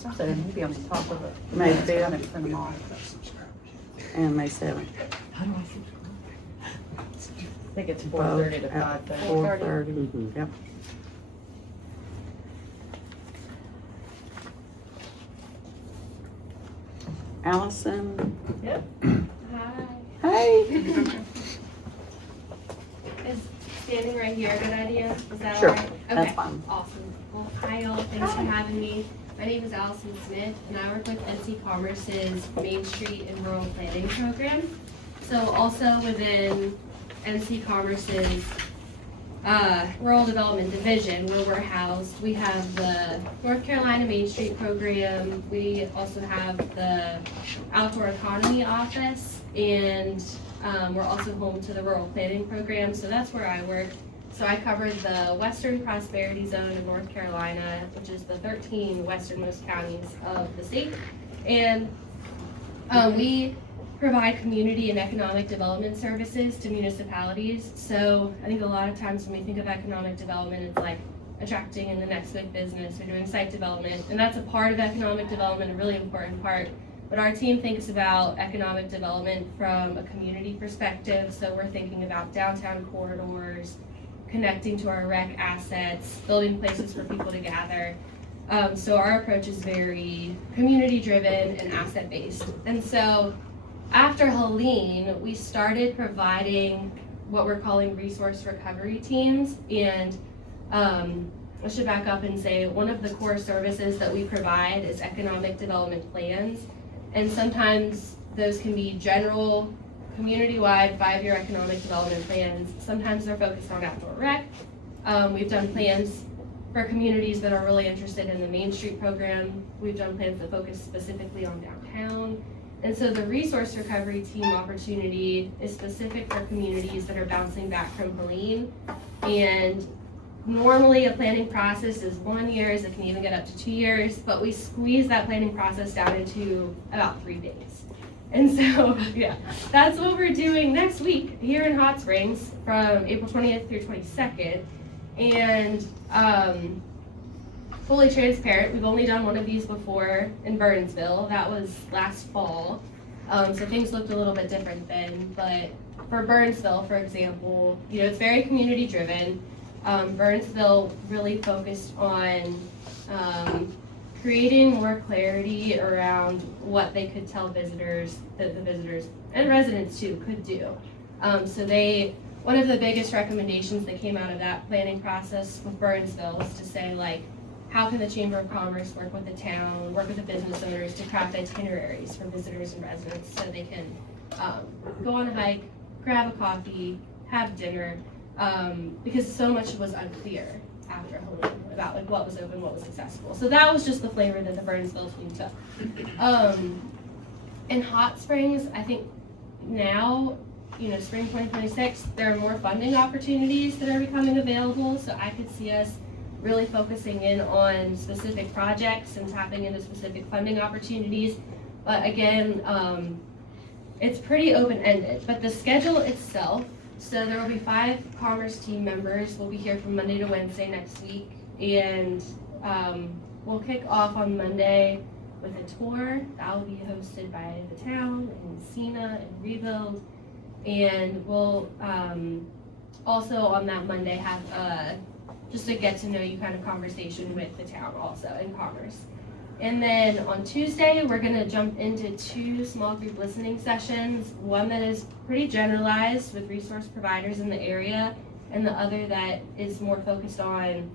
saw that maybe on the top of it. May It's 5th. got it from March. and May 7th. How do I subscribe? I think it's 4:30 to Both at 5:30. 4:30. Yep. Allison. Yep. Hi. Hey. Is standing right here a good idea? Is that Sure, all right? that's Okay, fine. awesome. Well, hi y'all, thanks for having me. My name is Allison Smith, and I work with NC Commerce's Main Street and Rural Planning Program. So also within NC Commerce's Rural Development Division, where we're housed, we have the North Carolina Main Street Program. We also have the Outdoor Economy Office, and we're also home to the Rural Planning Program, so that's where I work. So I cover the Western Prosperity Zone of North Carolina, which is the 13 westernmost counties of the state. And we provide community and economic development services to municipalities. So I think a lot of times when we think of economic development, it's like attracting in the next big business or doing site development. And that's a part of economic development, a really important part. But our team thinks about economic development from a community perspective. So we're thinking about downtown corridors, connecting to our rec assets, building places for people to gather. So our approach is very community driven and asset based. And so after Helene, we started providing what we're calling resource recovery teams. And I should back up and say one of the core services that we provide is economic development plans. And sometimes those can be general, community-wide 5-year economic development plans. Sometimes they're focused on outdoor rec. We've done plans for communities that are really interested in the Main Street program. We've done plans that focus specifically on downtown. And so the resource recovery team opportunity is specific for communities that are bouncing back from Helene. And normally a planning process is 1 year, it can even get up to 2 years, but we squeeze that planning process down into about 3 days. And so, yeah, that's what we're doing next week here in Hot Springs from April 20th through 22nd. And fully transparent, we've only done one of these before in Burnsville. That was last fall. So things looked a little bit different then. But for Burnsville, for example, it's very community driven. Burnsville really focused on creating more clarity around what they could tell visitors that the visitors and residents too could do. So one of the biggest recommendations that came out of that planning process with Burnsville was to say, like, how can the Chamber of Commerce work with the town, work with the business owners to craft itineraries for visitors and residents so they can go on a hike, grab a coffee, have dinner, because so much was unclear after Helene about like what was open, what was accessible. So that was just the flavor that the Burnsville team took. In Hot Springs, I think now, spring 2026, there are more funding opportunities that are becoming available. So I could see us really focusing in on specific projects and tapping into specific funding opportunities. But again, it's pretty open-ended. But the schedule itself, so there will be 5 Commerce team members. We'll be here from Monday to Wednesday next week. And we'll kick off on Monday with a tour that will be hosted by the town and Encina and Rebuild. And we'll also on that Monday have just a get to know you kind of conversation with the town also in Commerce. And then on Tuesday, we're gonna jump into 2 small group listening sessions. One that is pretty generalized with resource providers in the area, and the other that is more focused on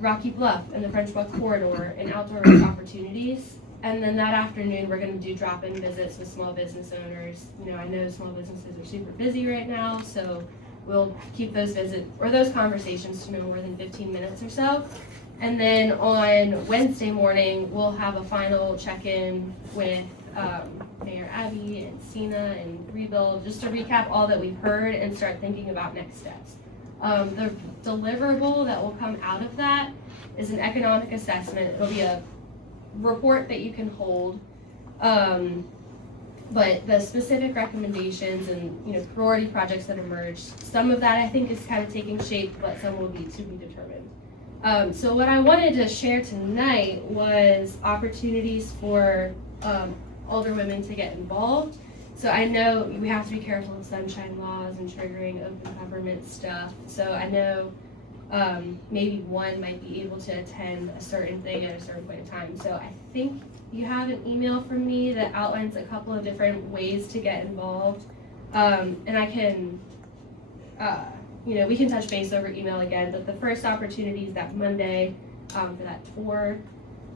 Rocky Bluff and the French Buck Corridor and outdoor opportunities. And then that afternoon, we're gonna do drop-in visits with small business owners. I know small businesses are super busy right now, so we'll keep those visits or those conversations to no more than 15 minutes or so. And then on Wednesday morning, we'll have a final check-in with Mayor Abby and Cena and Rebuild, just to recap all that we've heard and start thinking about next steps. The deliverable that will come out of that is an economic assessment. It'll be a report that you can hold, but the specific recommendations and priority projects that emerged, some of that I think is kind of taking shape, but some will be to be determined. So what I wanted to share tonight was opportunities for older women to get involved. So I know we have to be careful of sunshine laws and triggering open government stuff. So I know maybe one might be able to attend a certain thing at a certain point in time. So I think you have an email from me that outlines a couple of different ways to get involved. And I can, we can touch base over email again, but the first opportunity is that Monday for that tour.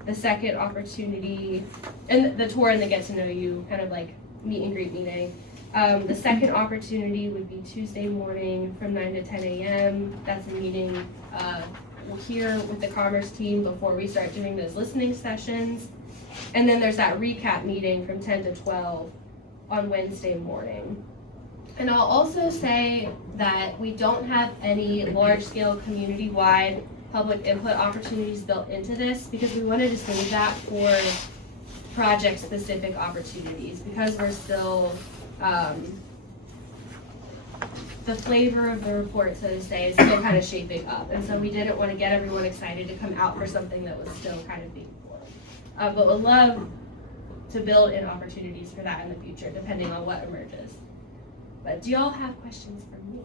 The second opportunity, and the tour and the get to know you, kind of like meet and greet meeting. The second opportunity would be Tuesday morning from 9 to 10 a.m. That's a meeting here with the Commerce team before we start doing those listening sessions. And then there's that recap meeting from 10 to 12 on Wednesday morning. And I'll also say that we don't have any large-scale community-wide public input opportunities built into this because we wanted to save that for project-specific opportunities because we're still, the flavor of the report, so to say, is still kind of shaping up. And so we didn't want to get everyone excited to come out for something that was still kind of being formed. But we'd love to build in opportunities for that in the future, depending on what emerges. But do y'all have questions for me?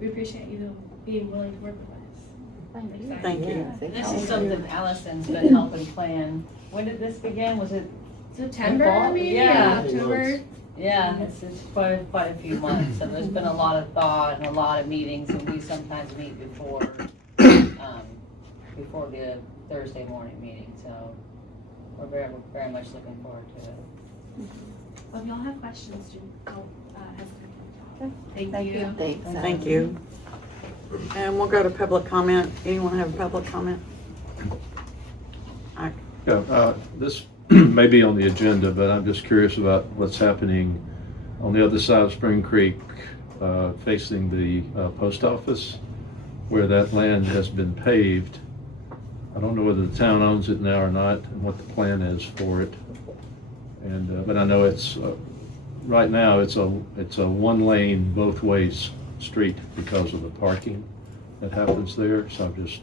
We appreciate you being willing to work with us. Thank you. This is something Allison's been helping plan. When did this begin? Was it September, fall? maybe? Yeah. October. Yeah, it's quite a few months, and there's been a lot of thought and a lot of meetings, and we sometimes meet before the Thursday morning meeting, so we're very, very much looking forward to it. Well, if y'all have questions, don't hesitate. Thank you. Thank you. And we'll go to public comment. Anyone have a public comment? Yeah, this may be on the agenda, but I'm just curious about what's happening on the other side of Spring Creek, facing the post office, where that land has been paved. I don't know whether the town owns it now or not, and what the plan is for it. And but I know it's right now it's a one-lane both ways street because of the parking that happens there. So I'm just,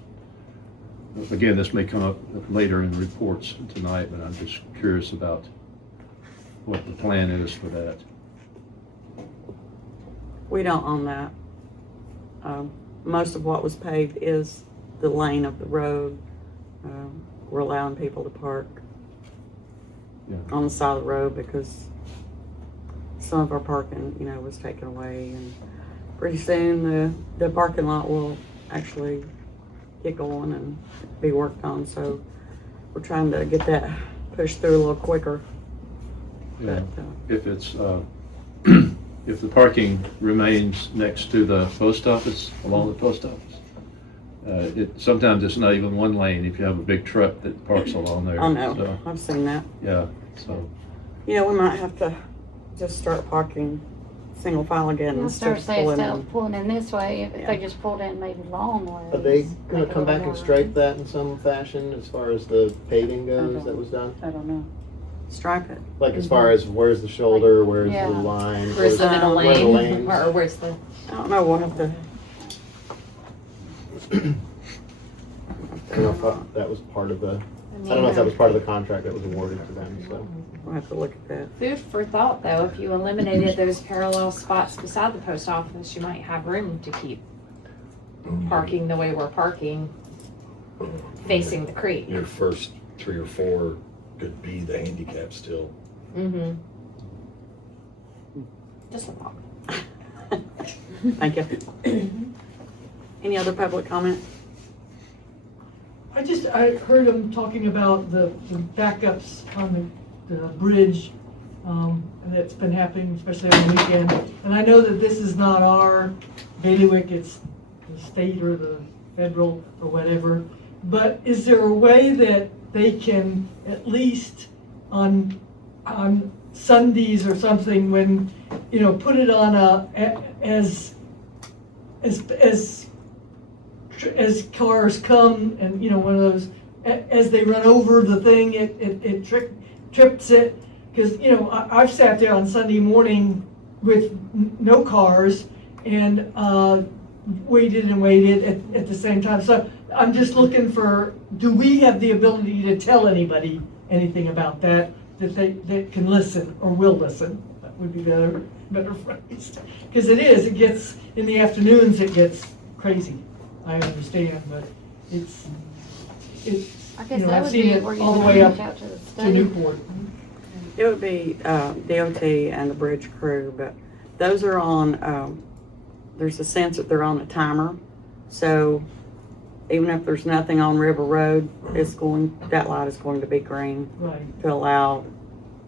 again, this may come up later in reports tonight, but I'm just curious about what the plan is for that. We don't own that. Most of what was paved is the lane of the road. We're allowing people to park on the side of the road because some of our parking, was taken away, and pretty soon the parking lot will actually get going and be worked on. So we're trying to get that pushed through a little quicker. Yeah. But, If it's if the parking remains next to the post office, along the post office, sometimes it's not even one lane if you have a big truck that parks along there. oh no, So, I've seen that. yeah, so, We might have to just start parking single file again I'll instead start of pulling saying in. pulling in this way, if Yeah. they just pulled in maybe long ways. Are they gonna make it come a back little and more stripe that in some fashion as far as the paving goes that was done? I don't know. Stripe it. Like as far as where's the shoulder, where's Yeah. the line? Where's the middle where the lane? lanes? Or where's the? I don't know, we'll have to. I don't know if that was part of the, I don't know if that was part of the contract that was awarded to them, so. We'll have to look at that. Food for thought, though, if you eliminated those parallel spots beside the post office, you might have room to keep parking the way we're parking, facing the creek. Your first 3 or 4 could be the handicap still. Mm-hmm. Just a thought. Thank you. Any other public comment? I heard them talking about the backups on the bridge, and that's been happening, especially on the weekend. And I know that this is not our bailiwick, it's the state or the federal or whatever. But is there a way that they can, at least on Sundays or something, when, put it on as cars come and, one of those, as they run over the thing, it trips it. Because, I've sat there on Sunday morning with no cars, and waited and waited at the same time. So I'm just looking for, do we have the ability to tell anybody anything about that that can listen or will listen? That would be better phrased. Because it gets, in the afternoons, it gets crazy. I understand, but it's, I guess you know, that I've would seen be it where you all the want way to up reach out to the to state. Newport. It would be DOT and the bridge crew, but those are on, there's a sensor, they're on a timer. So even if there's nothing on River Road, that light is going to be green Right. to allow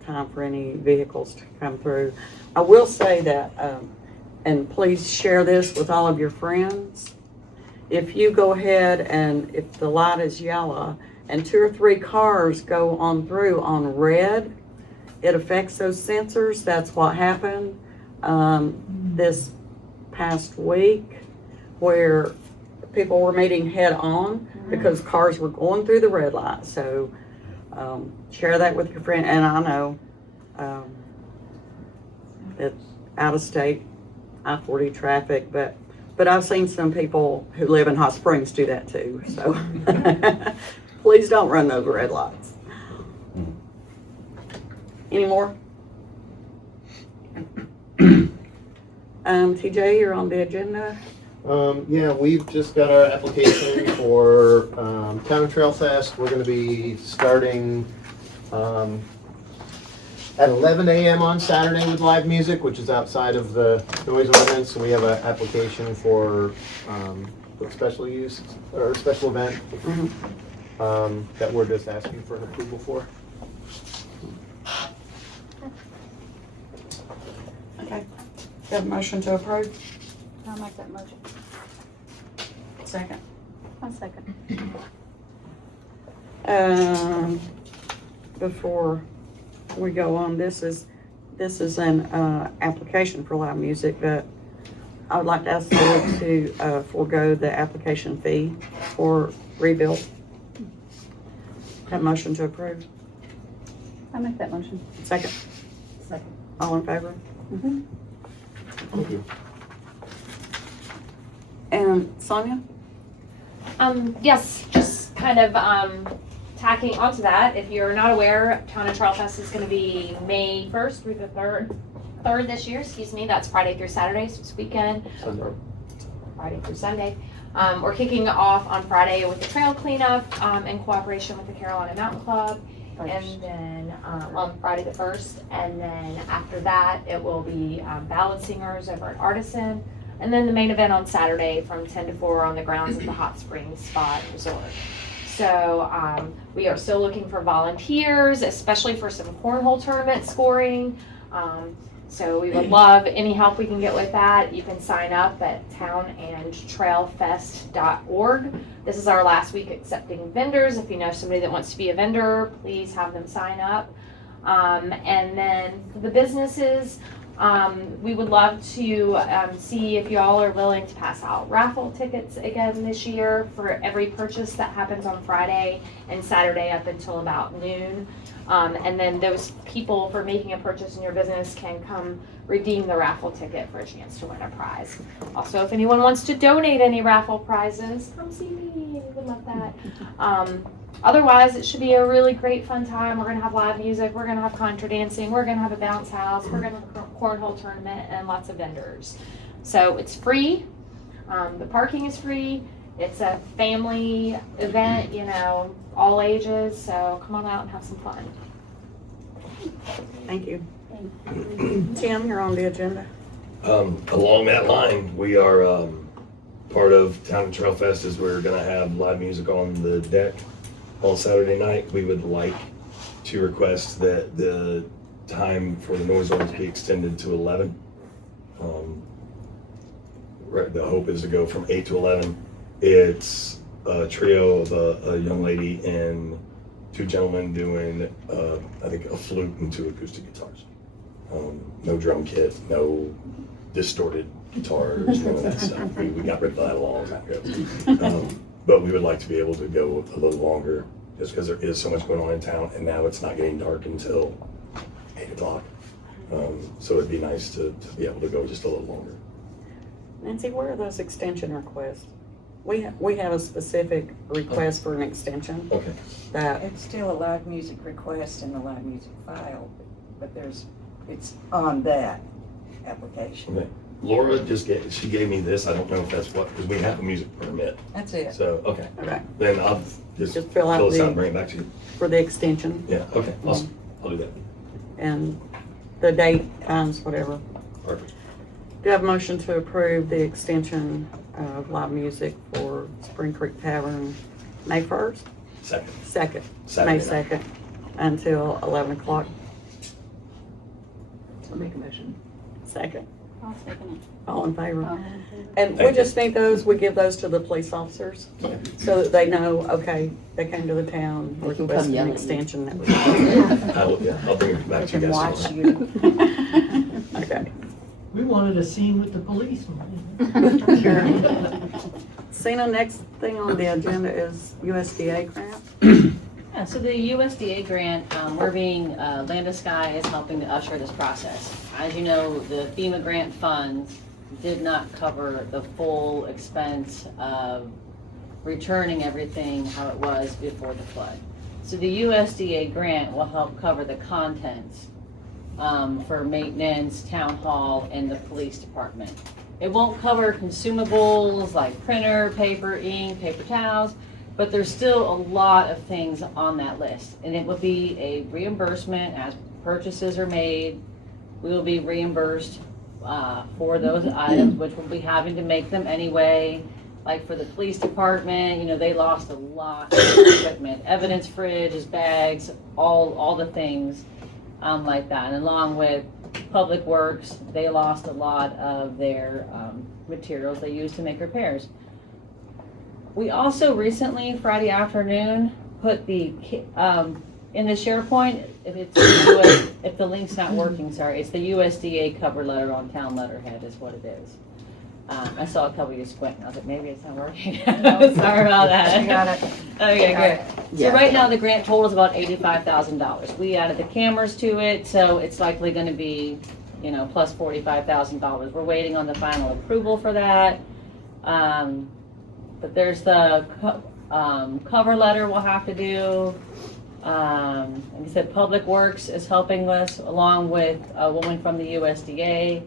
time for any vehicles to come through. I will say that, and please share this with all of your friends. If you go ahead and if the light is yellow and 2 or 3 cars go on through on red, it affects those sensors. That's what happened this past week, where people were meeting head on because cars were going through the red light. So share that with your friend. And I know it's out of state I-40 traffic, but I've seen some people who live in Hot Springs do that too. So please don't run those red lights. Any more? TJ, you're on the agenda. Yeah, we've just got our application for Town and Trail Fest. We're going to be starting at 11 a.m. on Saturday with live music, which is outside of the noise ordinance. So we have an application for special use or special event that we're just asking for an approval for. Okay. You have a motion to approve? I'll make that motion. Second. One second. Before we go on, this is an application for live music, but I would like to ask the board to forego the application fee for rebuild. Have a motion to approve. I'll make that motion. Second. Second. All in favor? Mm-hmm. Thank you. And Sonia? Yes, just kind of tacking onto that. If you're not aware, Town and Trail Fest is going to be May 1st through the 3rd this year. Excuse me. That's Friday through Saturday, so this weekend. Sunday. Friday through Sunday. We're kicking off on Friday with the trail cleanup in cooperation with the Carolina Mountain Club. And then on Friday the 1st, and then after that, it will be ballad singers over at Artisan. And then the main event on Saturday from 10 to 4 on the grounds of the Hot Springs Spa and Resort. So we are still looking for volunteers, especially for some cornhole tournament scoring. So we would love any help we can get with that. You can sign up at townandtrailfest.org. This is our last week accepting vendors. If you know somebody that wants to be a vendor, please have them sign up. And then for the businesses, we would love to see if y'all are willing to pass out raffle tickets again this year for every purchase that happens on Friday and Saturday up until about noon. And then those people, for making a purchase in your business, can come redeem the raffle ticket for a chance to win a prize. Also, if anyone wants to donate any raffle prizes, come see me. We would love that. Otherwise, it should be a really great fun time. We're going to have live music. We're going to have contra dancing. We're going to have a bounce house. We're going to have a cornhole tournament and lots of vendors. So it's free. The parking is free. It's a family event, you know, all ages. So come on out and have some fun. Thank you. Tim, you're on the agenda. Along that line, we are part of Town and Trail Fest is we're gonna have live music on the deck on Saturday night. We would like to request that the time for the noise ordinance be extended to 11. Right, the hope is to go from 8 to 11. It's a trio of a young lady and 2 gentlemen doing, I think, a flute and 2 acoustic guitars. No drum kit, no distorted guitars, none of that stuff. We got rid of that a long time ago. But we would like to be able to go a little longer, just because there is so much going on in town, and now it's not getting dark until 8 o'clock. So it'd be nice to be able to go just a little longer. Nancy, where are those extension requests? We have a specific request for an extension Okay. that, It's still a live music request in the live music file, but it's on that application. Okay. Laura she gave me this. I don't know if that's because we have a music permit. That's it. So, okay. okay, Then I'll just Just fill out this out the- and bring it back to you. for the extension Yeah, okay, awesome. I'll do that. and the date, times, whatever. Perfect. Do you have a motion to approve the extension of live music for Spring Creek Tavern, May 1st? Second. Second, Saturday May night. 2nd, until 11 o'clock. So make a motion. Second, I'll second all in favor? it. And we Thank you. just need those, we give those to the police officers, so that they know, okay, they came to the town, They can come requested yell an at you. extension. That was I'll bring it back to you Can guys. watch tomorrow. you. Okay. We wanted a scene with the policeman. Sina, next thing on the agenda is USDA grant. Yeah, so the USDA grant, we're being, Landesky is helping to usher this process. As you know, the FEMA grant funds did not cover the full expense of returning everything how it was before the flood. So the USDA grant will help cover the contents for maintenance, town hall, and the police department. It won't cover consumables like printer, paper, ink, paper towels, but there's still a lot of things on that list. And it will be a reimbursement as purchases are made. We will be reimbursed for those items, which we'll be having to make them anyway. Like for the police department, you know, they lost a lot of equipment, evidence fridges, bags, all the things like that. And along with Public Works, they lost a lot of their materials they used to make repairs. We also recently, Friday afternoon, put the, in the SharePoint, if the link's not working, sorry, it's the USDA cover letter on town letterhead is what it is. I saw a couple of you squinting, I was like, maybe it's not working. Sorry about that. You got it. Okay, good. So right now, the grant total is about $85,000. We added the cameras to it, so it's likely gonna be, you know, plus $45,000. We're waiting on the final approval for that. But there's the cover letter we'll have to do. Like I said, Public Works is helping us along with a woman from the USDA.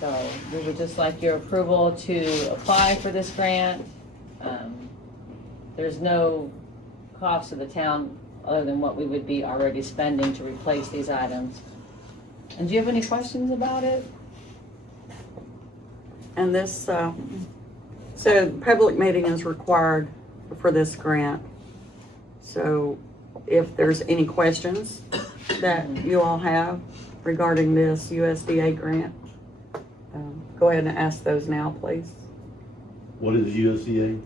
So we would just like your approval to apply for this grant. There's no cost to the town other than what we would be already spending to replace these items. And do you have any questions about it? And this, so public meeting is required for this grant. So if there's any questions that you all have regarding this USDA grant, go ahead and ask those now, please. What is USDA?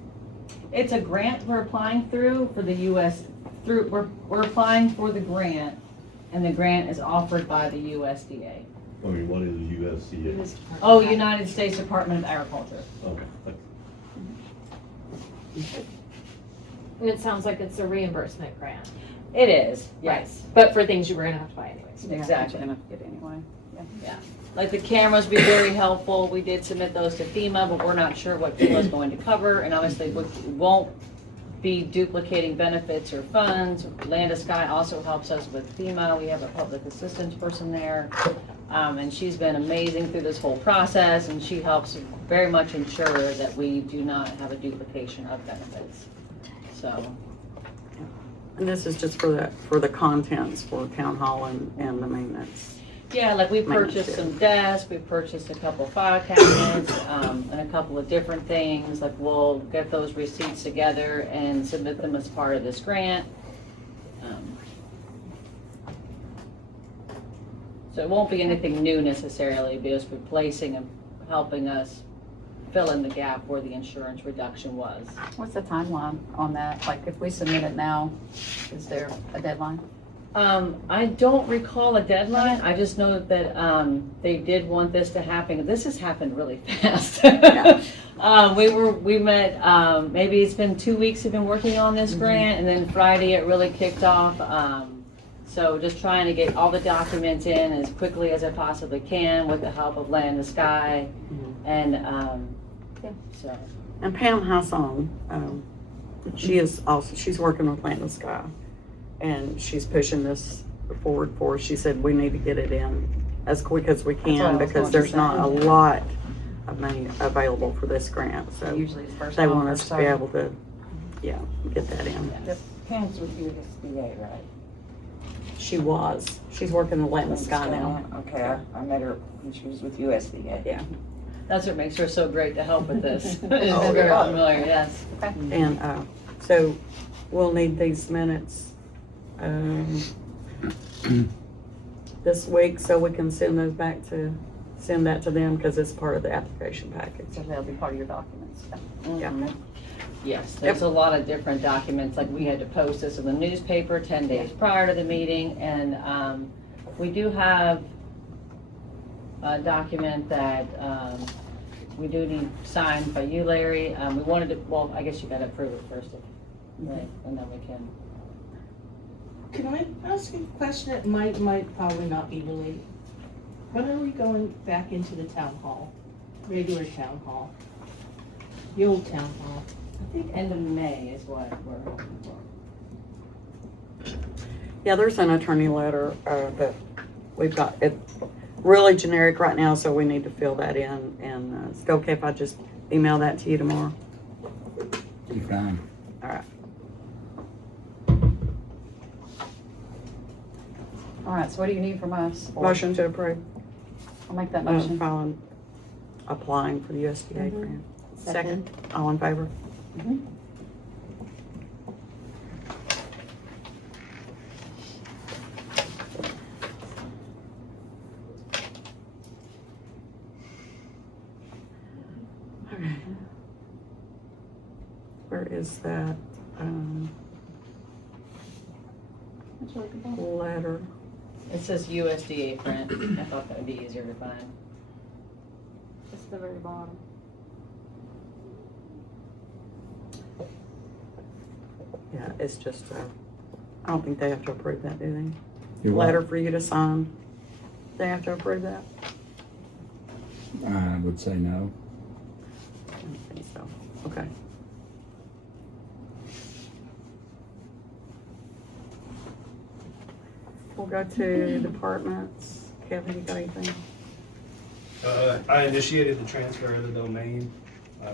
It's a grant we're applying through for the we're applying for the grant, and the grant is offered by the USDA. I mean, what is USDA? Oh, United States Department of Agriculture. Okay, thanks. And it sounds like it's a reimbursement grant. It is, yes. But for things you were gonna have to buy anyways. Exactly. Gonna get it anyway. Like the cameras would be very helpful. We did submit those to FEMA, but we're not sure what FEMA is going to cover, and obviously we won't be duplicating benefits or funds. Landesky also helps us with FEMA. We have a public assistance person there, and she's been amazing through this whole process, and she helps very much ensure that we do not have a duplication of benefits. So, And this is just for the contents for town hall and the maintenance. yeah, like we purchased some desks, we purchased a couple file cabinets, and a couple of different things. Like we'll get those receipts together and submit them as part of this grant. So it won't be anything new necessarily, but just replacing and helping us fill in the gap where the insurance reduction was. What's the timeline on that? Like, if we submit it now, is there a deadline? I don't recall a deadline. I just know that they did want this to happen. This has happened really fast. We met, maybe it's been 2 weeks we've been working on this grant, and then Friday it really kicked off. So just trying to get all the documents in as quickly as I possibly can with the help of Land to Sky. And, so, And Pam Hasson, she is also, she's working with Land of Sky, and she's pushing this forward for us. She said we need to get it in as quick as we what I can was because going to there's say. not a lot of money available for this grant, so Usually it's first they come, want first us to be served. able to, yeah, get that in. The Pam's with USDA, right? She's working with Land of Sky now. Okay, I met her when she was with USDA. Yeah. that's what makes her so great to help with this. It's Oh, very yeah. familiar, yes. And, so we'll need these minutes, this week so we can send those back to, send that to them because it's part of the application package. So that'll be part of your documents. Yeah. Mhm. Yes, there's a lot of different documents, like we had to post this in the newspaper 10 days prior to the meeting, and we do have a document that we do need signed by you, Larry. We wanted to, well, I guess you gotta approve it first, right, and then we can. Can I ask a question that might probably not be related? When are we going back into the town hall, regular town hall? The old town hall? I think end of May is what we're hoping for. Yeah, there's an attorney letter, that we've got, it really generic right now, so we need to fill that in, and, it's okay if I just email that to you tomorrow? You're fine. All right. All right, so what do you need from us? Motion to approve. I'll make that motion. Filing, applying for the USDA grant. Second, all in favor? Mhm. Okay. Where is that, letter? It says USDA grant. I thought that would be easier to find. It's the very bottom. Yeah, it's just, I don't think they have to approve that, do they? You're Letter welcome. for you to sign. They have to approve that? I would say no. I don't think so. Okay. We'll go to departments. Kevin, you got anything? I initiated the transfer of the domain.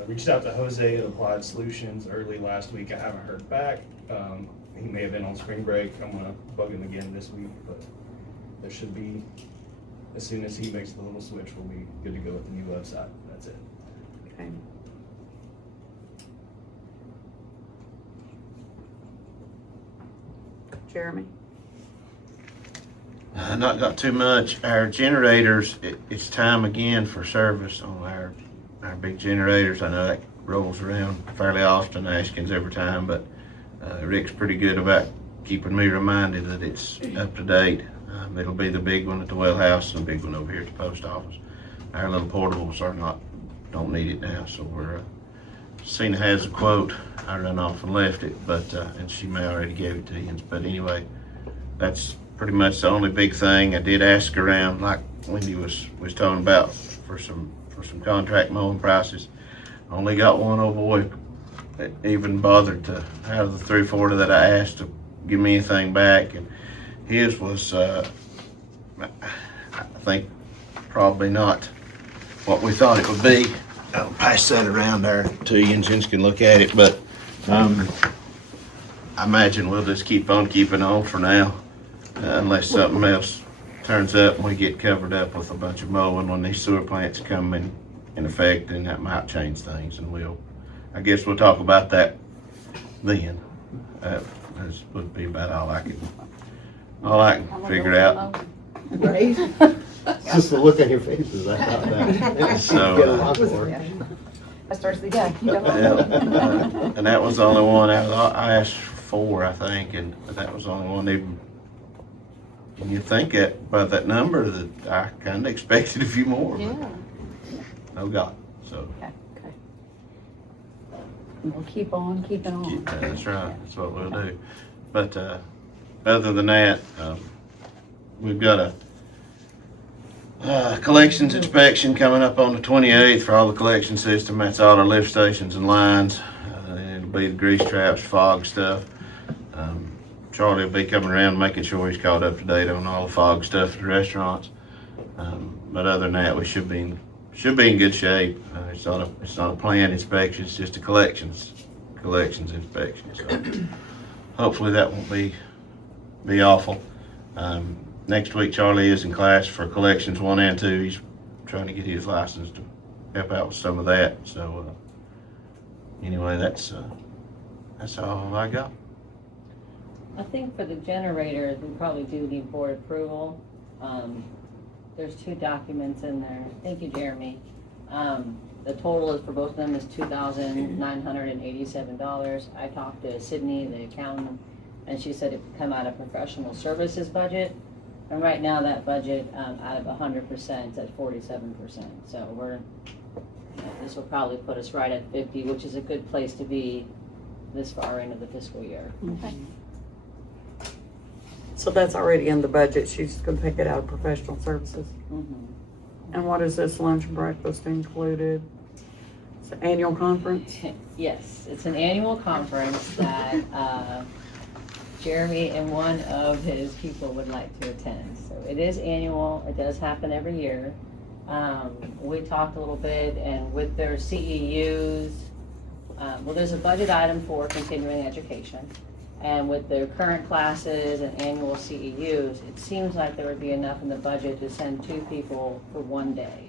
Reached out to Jose at Applied Solutions early last week. I haven't heard back. He may have been on spring break. I'm gonna bug him again this week, but there should be, as soon as he makes the little switch, we'll be good to go with the new website. That's it. Okay. Jeremy? Not too much. Our generators, it's time again for service on our big generators. I know that rolls around fairly often, askings every time, but Rick's pretty good about keeping me reminded that it's up to date. It'll be the big one at the well house and the big one over here at the post office. Our little portables don't need it now, so we're, Cena has a quote. I run off and left it, but, and she may already gave it to you, but anyway, that's pretty much the only big thing. I did ask around, like Wendy was talking about, for some contract mowing prices. Only got one old boy that even bothered to, out of the 3 or 4 that I asked, to give me anything back, and his was, I think, probably not what we thought it would be. I'll pass that around there to you and Jens can look at it, but I imagine we'll just keep on keeping on for now, unless something else turns up and we get covered up with a bunch of mowing when these sewer plants come in effect, and that might change things, and I guess we'll talk about that then. That would be about all I can figure out. Right? Just the look on your faces, I thought that. So, Get a lot more. That starts the day. You Yeah, and that was the only one I asked 4, I think, and that was the only one even. And you think that by that number that I kind of expected a few more. But Yeah. no God, so. Okay. We'll keep on keeping on. That's right, that's what we'll do. But other than that, we've got a collections inspection coming up on the 28th for all the collection system. That's all our lift stations and lines. It'll be the grease traps, fog stuff. Charlie will be coming around making sure he's caught up to date on all the fog stuff at the restaurants. But other than that, we should be in good shape. It's not a planned inspection. It's just a collections inspection. So hopefully that won't be awful. Next week, Charlie is in class for collections 1 and 2. He's trying to get his license to help out with some of that. So anyway, that's all I got. I think for the generator, we probably do need board approval. There's 2 documents in there. Thank you, Jeremy. The total is for both of them is $2,987. I talked to Sydney, the accountant, and she said it would come out of professional services budget. And right now that budget, out of 100%, is at 47%. So this will probably put us right at 50, which is a good place to be this far into the fiscal year. Okay. So that's already in the budget. She's gonna take it out of professional services. And what is this lunch and breakfast included? It's an annual conference? Yes, it's an annual conference that Jeremy and one of his people would like to attend. So it is annual. It does happen every year. We talked a little bit, and with their CEUs, well, there's a budget item for continuing education. And with their current classes and annual CEUs, it seems like there would be enough in the budget to send 2 people for 1 day.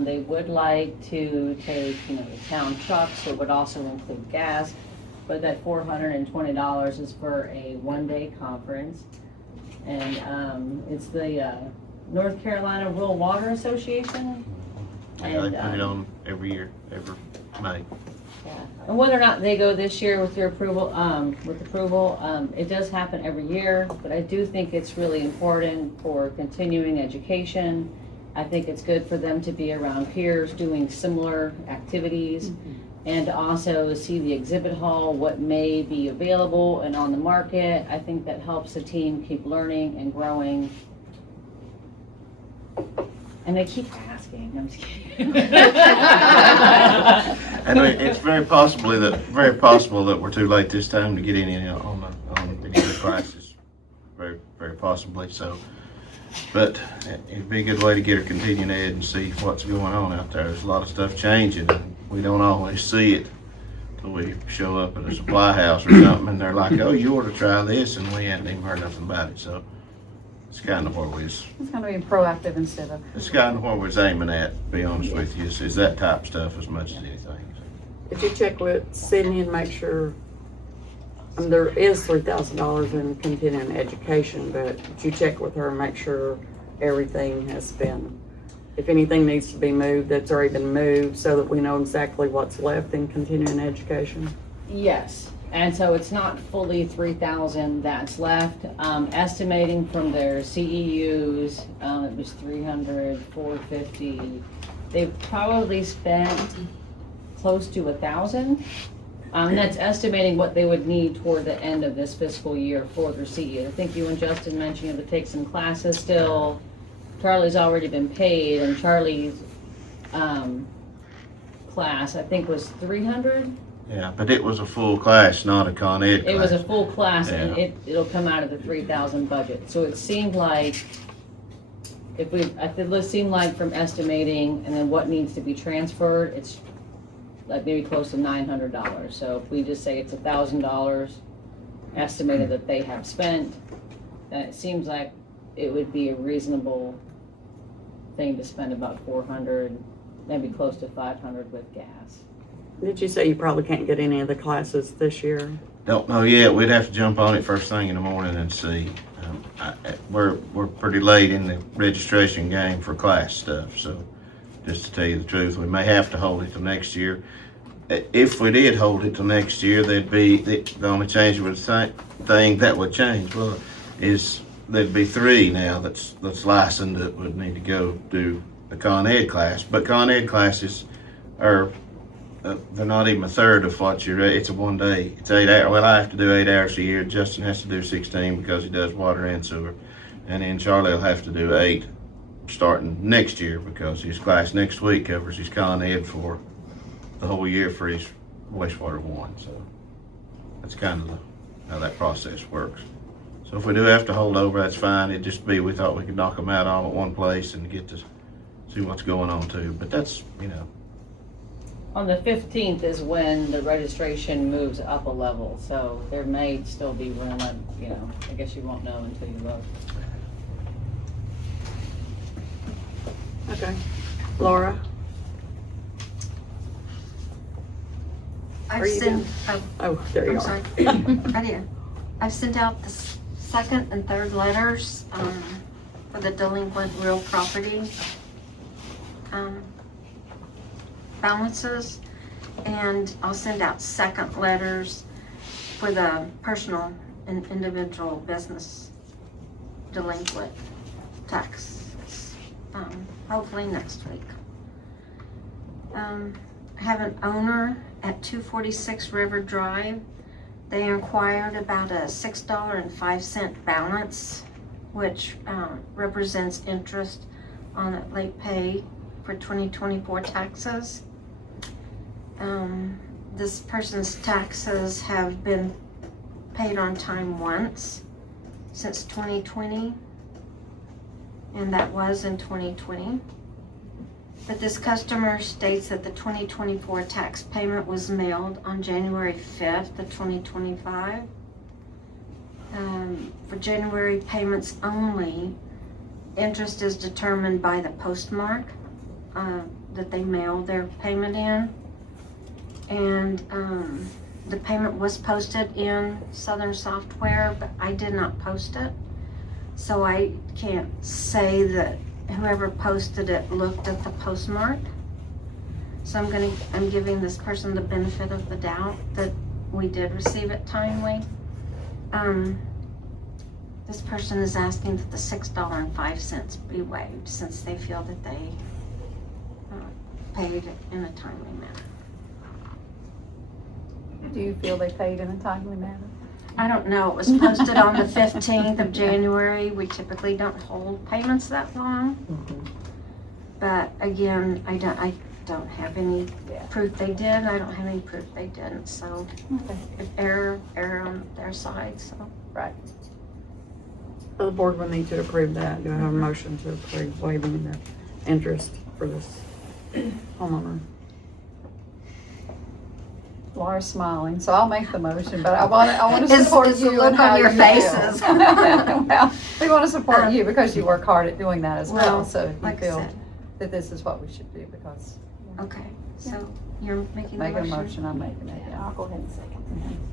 They would like to take, the town truck, so it would also include gas, but that $420 is for a 1-day conference. And it's the North Carolina Rural Water Association. Yeah, they put it on every year, every May. Yeah. And whether or not they go this year with your approval, it does happen every year, but I do think it's really important for continuing education. I think it's good for them to be around peers doing similar activities, and to also see the exhibit hall, what may be available and on the market. I think that helps the team keep learning and growing. And they keep asking. I'm just kidding. And it's very possible that we're too late this time to get any on the classes. Very, very possibly. So, but it'd be a good way to get her continuing ed and see what's going on out there. There's a lot of stuff changing, and we don't always see it till we show up at a supply house or something, and they're like, "Oh, you ought to try this," and we hadn't even heard nothing about it. So. It's kind of what It's going to be proactive instead of. It's kind of what we're aiming at, to be honest with you, is that type of stuff as much as anything. Did you check with Sydney and make sure, there is $3,000 in continuing education, but did you check with her and make sure everything has been, if anything needs to be moved, that's already been moved, so that we know exactly what's left in continuing education? Yes, and so it's not fully 3,000 that's left. Estimating from their CEUs, it was 300, 450. They've probably spent close to 1,000. That's estimating what they would need toward the end of this fiscal year for their CEU. I think you and Justin mentioned you have to take some classes still. Charlie's already been paid, and Charlie's class, I think, was 300. Yeah, but it was a full class, not a Con Ed class. It was a full class, Yeah. and it'll come out of the 3,000 budget. So it seemed like, it seemed like from estimating and then what needs to be transferred, it's like maybe close to $900. So if we just say it's $1,000 estimated that they have spent, then it seems like it would be a reasonable thing to spend about 400, maybe close to 500 with gas. Did you say you probably can't get any of the classes this year? Don't know yet. We'd have to jump on it first thing in the morning and see. We're pretty late in the registration game for class stuff, so just to tell you the truth, we may have to hold it till next year. If we did hold it till next year, there'd be the only change would thing that would change. Well, is there'd be 3 now that's licensed that would need to go do the Con Ed class, but Con Ed classes are they're not even a third of what it's a 1 day. It's 8 hours. Well, I have to do 8 hours a year. Justin has to do 16 because he does water and sewer. And then Charlie will have to do 8 starting next year because his class next week covers his Con Ed for the whole year for his wastewater 1. So that's kind of how that process works. So if we do have to hold over, that's fine. It'd just be, we thought we could knock them out all at one place and get to see what's going on too. But that's, On the 15th is when the registration moves up a level, so there may still be room, I guess you won't know until you look. Okay. Laura? I've Are you sent, Oh, there you I'm are. sorry. I did. I've sent out the second and third letters for the delinquent real property balances, and I'll send out second letters for the personal and individual business delinquent taxes, hopefully next week. I have an owner at 246 River Drive. They inquired about a $6.05 balance, which represents interest on a late pay for 2024 taxes. This person's taxes have been paid on time once since 2020, and that was in 2020. But this customer states that the 2024 tax payment was mailed on January 5th of 2025. For January payments only, interest is determined by the postmark that they mailed their payment in. And the payment was posted in Southern Software, but I did not post it. So I can't say that whoever posted it looked at the postmark. So I'm giving this person the benefit of the doubt that we did receive it timely. This person is asking that the $6.05 be waived since they feel that they paid in a timely manner. Do you feel they paid in a timely manner? I don't know. It was posted on the 15th of January. We typically don't hold payments that long. But again, I don't have any proof they did. I don't have any proof they didn't. So error on their side. So right. So the board will need to approve that. Do I have a motion to approve waiving the interest for this homeowner? Laura's smiling, so I'll make the motion, but I want to support It's you. the look how on your you feel. faces. Well, we want to support you because you work hard at doing that as well. Well, So if you like I feel said. that this is what we should do, because okay. So you're making make the a motion. motion, I'm making it. Yeah, I'll go ahead and second.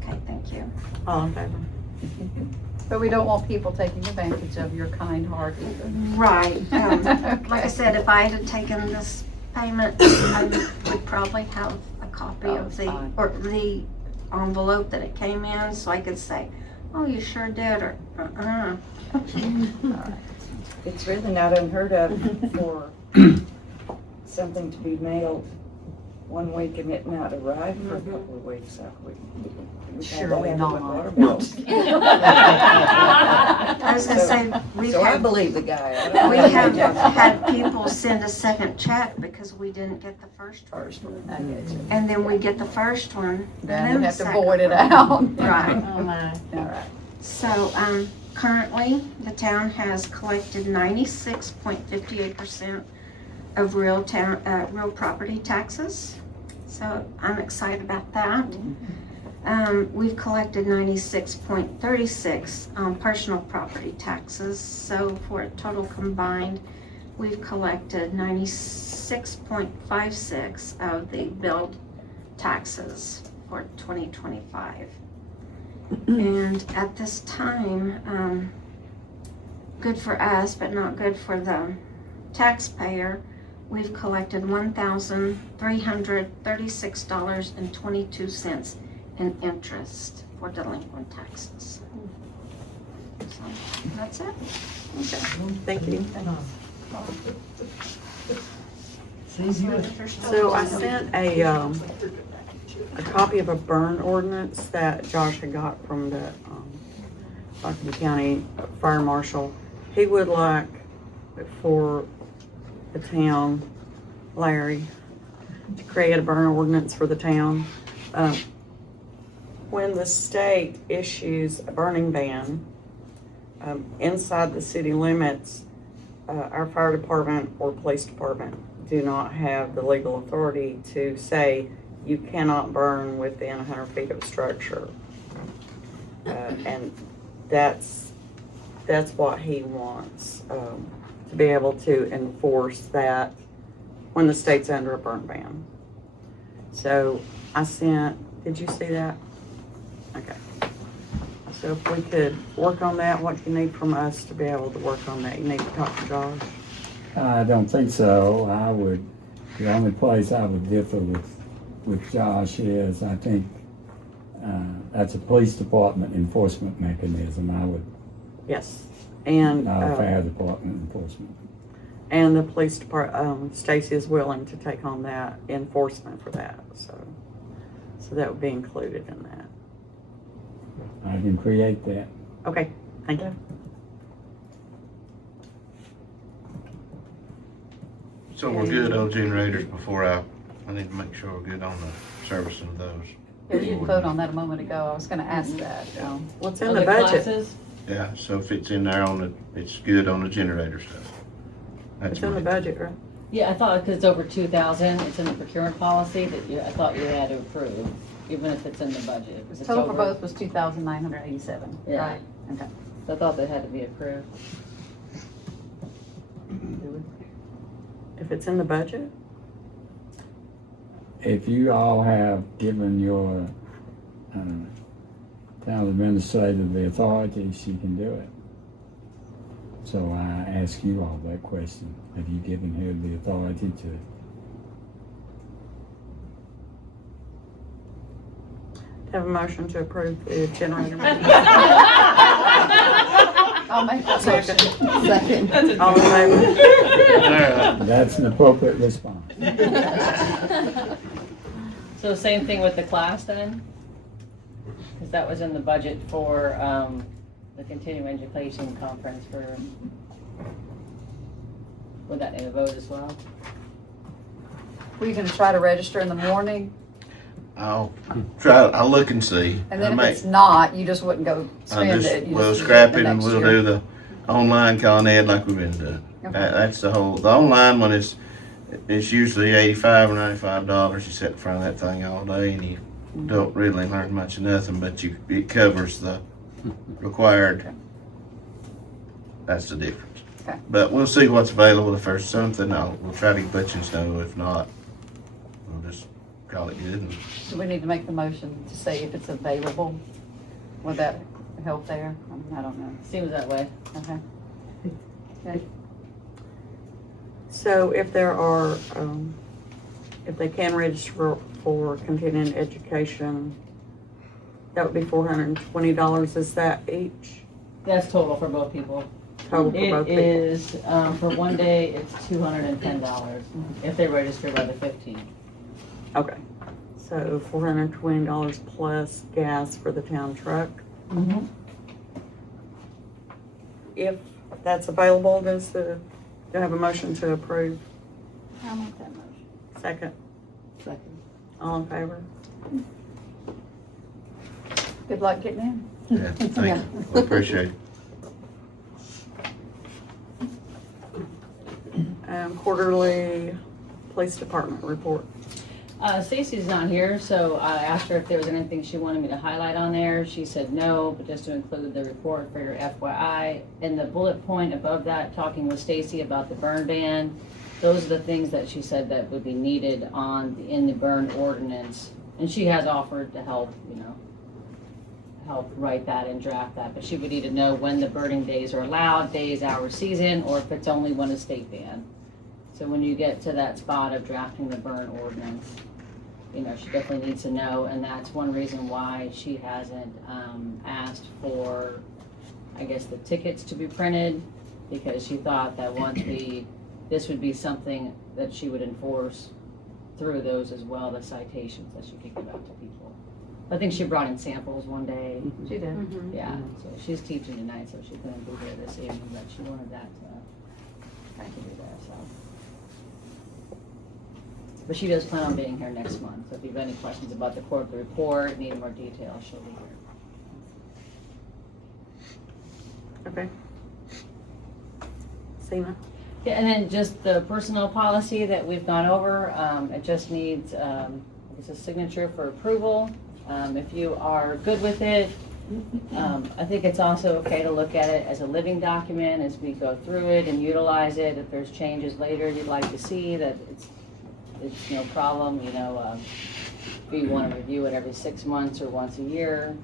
Okay. Thank you. All in favor? But we don't want people taking advantage of your kind heart either. Right. Like I said, if I had taken this payment, I would probably have a copy of the envelope that it came in, so I could say, "Oh, you sure did," or It's really not unheard of for something to be mailed 1 week and it not arrive for a couple of weeks. Surely not. I was gonna say, I believe the guy. we have had people send a second check because we didn't get the first one. I get you. And then we get the first one, Then and we the have to second void it one. out. Right. Oh my. All right. So, currently, the town has collected 96.58% of real property taxes. So I'm excited about that. We've collected 96.36 on personal property taxes. So for a total combined, we've collected 96.56 of the billed taxes for 2025. And at this time, good for us, but not good for the taxpayer, we've collected $1,336.22 in interest for delinquent taxes. So that's it. Okay. Thank you. So I sent a a copy of a burn ordinance that Josh had got from the Buckingham County Fire Marshal. He would like for the town, Larry, to create a burn ordinance for the town. When the state issues a burning ban inside the city limits, our fire department or police department do not have the legal authority to say you cannot burn within 100 feet of a structure. And that's what he wants, to be able to enforce that when the state's under a burn ban. So I sent, did you see that? Okay. So if we could work on that, what you need from us to be able to work on that? You need to talk to Josh? I don't think so. The only place I would differ with Josh is, I think, that's a police department enforcement mechanism. I would. Yes. And Not a fire department enforcement. And the police department, Stacy is willing to take on that enforcement for that, so that would be included in that. I can create that. Okay, thank you. So we're good on generators before I need to make sure we're good on the servicing of those. Yeah, we didn't vote on that a moment ago. I was gonna ask that. What's in the budget? Yeah, so if it's in there it's good on the generator stuff. It's in the budget, right? Yeah, I thought, because it's over 2,000, it's in the procurement policy that I thought you had to approve, even if it's in the budget. 'cause it's Total for over- both was 2,987, Yeah. right? Okay. So I thought that had to be approved. If it's in the budget? If you all have given your town administrator the authority, she can do it. So I ask you all that question. Have you given her the authority to? Have a motion to approve the generator. I'll make that Second. motion. Second. All in favor? That's an appropriate response. So same thing with the class then? Because that was in the budget for the continuing education conference for, would that need a vote as well? Were you gonna try to register in the morning? I'll look and see. And then if it's not, you just wouldn't go spend it? You We'll just scrap do it the and next we'll year? do the online Con Ed like we've been doing. Okay. That's the online one is, it's usually $85 or $95. You sit in front of that thing all day and you don't really learn much of nothing, but it covers the required. That's the difference. Okay. But we'll see what's available. If there's something, we'll try to let you know. If not, we'll just call it good. Do we need to make the motion to say if it's available? Would that help there? I don't know. Seems that way. Okay. Okay. So if there are, if they can register for continuing education, that would be $420. Is that each? That's total for both people. Total for both people? It is, for one day, it's $210 if they register by the 15th. Okay, so $420 plus gas for the town truck. Mm-hmm. If that's available, do you have a motion to approve? I'll make that motion. Second? Second. All in favor? Good luck getting in. Yeah, thank you. We appreciate it. Quarterly police department report. Stacy's not here, so I asked her if there was anything she wanted me to highlight on there. She said no, but just to include the report for your FYI. And the bullet point above that, talking with Stacy about the burn ban, those are the things that she said that would be needed in the burn ordinance. And she has offered to help, help write that and draft that, but she would need to know when the burning days are allowed, days, hours, season, or if it's only when a state ban. So when you get to that spot of drafting the burn ordinance, she definitely needs to know, and that's one reason why she hasn't asked for, I guess, the tickets to be printed, because she thought that this would be something that she would enforce through those as well, the citations that she could give out to people. I think she brought in samples one day. She did. Yeah, so she's teaching tonight, so she couldn't be there this evening, but she wanted that to be there, so. But she does plan on being here next month, so if you have any questions about the quarterly report, need more details, she'll be here. Okay. Seema? Yeah, and then just the personnel policy that we've gone over, it just needs, it's a signature for approval. If you are good with it, I think it's also okay to look at it as a living document as we go through it and utilize it. If there's changes later you'd like to see, that it's no problem, you know, if you want to review it every 6 months or once a year.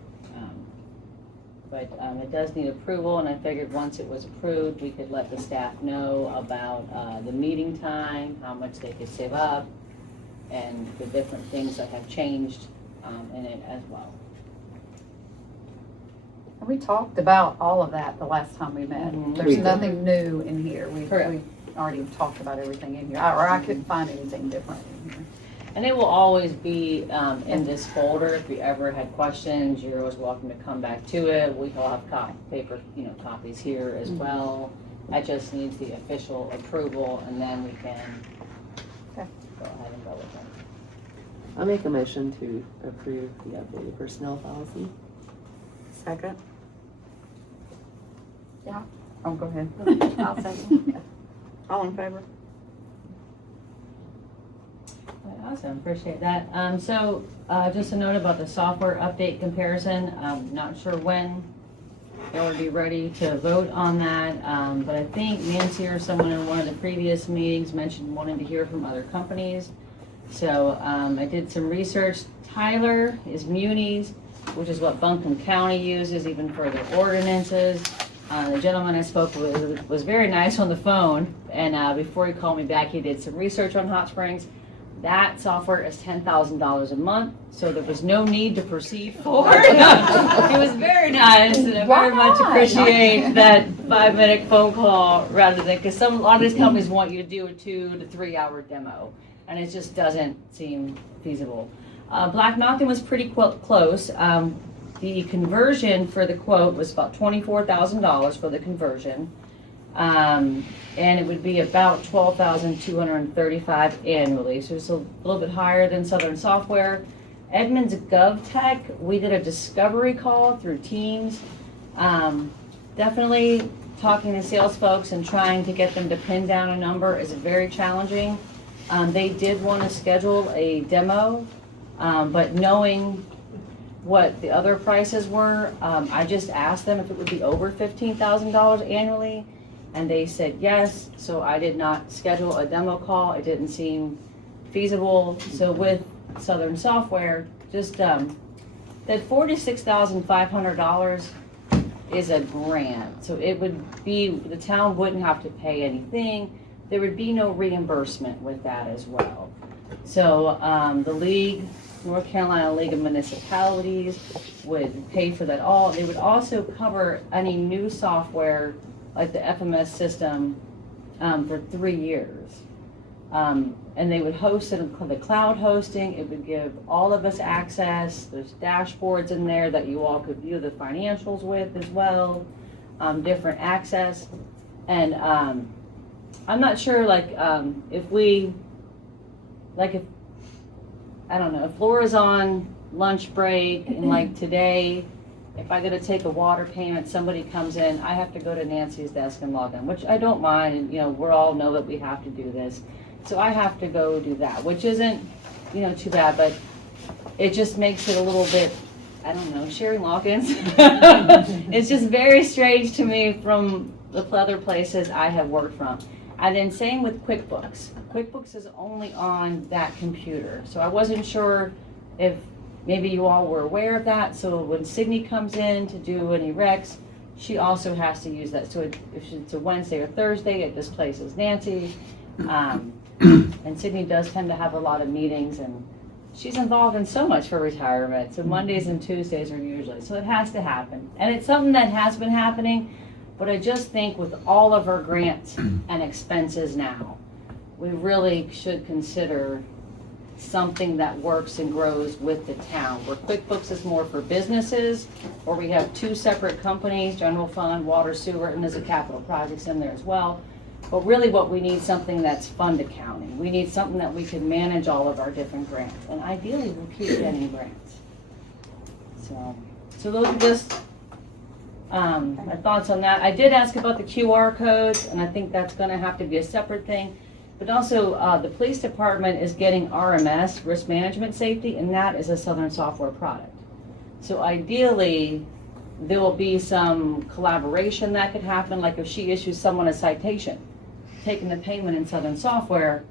But it does need approval, and I figured once it was approved, we could let the staff know about the meeting time, how much they could save up, and the different things that have changed in it as well. We talked about all of that the last time we met. Mhm. There's nothing new in here. We Correct. already talked about everything in here, or I couldn't find anything different in here. And it will always be in this folder. If you ever had questions, you're always welcome to come back to it. We all have paper, copies here as well. I just need the official approval, and then we can go ahead and go with it. I'll make a motion to approve the updated personnel policy. Second? Oh, go ahead. I'll second. All in favor? Awesome, appreciate that. So just a note about the software update comparison. I'm not sure when y'all would be ready to vote on that, but I think Nancy or someone in one of the previous meetings mentioned wanting to hear from other companies. So I did some research. Tyler is Munis, which is what Buncombe County uses even for their ordinances. The gentleman I spoke with was very nice on the phone, and before he called me back, he did some research on Hot Springs. That software is $10,000 a month, so there was no need to proceed forward. It was very nice, and I very much appreciate that 5-minute phone call rather than, because a lot of these companies want you to do a 2 to 3 hour demo, and it just doesn't seem feasible. Black Mountain was pretty close. The conversion for the quote was about $24,000 for the conversion. And it would be about $12,235 annually, so it's a little bit higher than Southern Software. Edmunds GovTech, we did a discovery call through Teams. Definitely talking to sales folks and trying to get them to pin down a number is very challenging. They did want to schedule a demo, but knowing what the other prices were, I just asked them if it would be over $15,000 annually. And they said yes, so I did not schedule a demo call. It didn't seem feasible. So with Southern Software, just that $46,500 is a grant. So it would be, the town wouldn't have to pay anything. There would be no reimbursement with that as well. So the league, North Carolina League of Municipalities, would pay for that all. They would also cover any new software like the FMS system for 3 years. And they would host it in the cloud hosting. It would give all of us access. There's dashboards in there that you all could view the financials with as well, different access. And I'm not sure if Laura's on lunch break and like today, if I gotta take a water payment, somebody comes in, I have to go to Nancy's desk and log in, which I don't mind, and we all know that we have to do this. So I have to go do that, which isn't, too bad, but it just makes it a little bit, I don't know, sharing logins. It's just very strange to me from the other places I have worked from. And then same with QuickBooks. QuickBooks is only on that computer. So I wasn't sure if maybe you all were aware of that, so when Sydney comes in to do any recs, she also has to use that. So if it's a Wednesday or Thursday, it displaces Nancy. And Sydney does tend to have a lot of meetings, and she's involved in so much for retirement. So Mondays and Tuesdays are usually, so it has to happen. And it's something that has been happening, but I just think with all of our grants and expenses now, we really should consider something that works and grows with the town. Where QuickBooks is more for businesses, or we have two separate companies, general fund, water, sewer, and there's a capital projects in there as well. But really what we need something that's fund accounting. We need something that we can manage all of our different grants. And ideally, we'll keep getting grants. So those are just my thoughts on that. I did ask about the QR codes, and I think that's gonna have to be a separate thing. But also, the police department is getting RMS, Risk Management Safety, and that is a Southern Software product. So ideally, there will be some collaboration that could happen, like if she issues someone a citation, taking the payment in Southern Software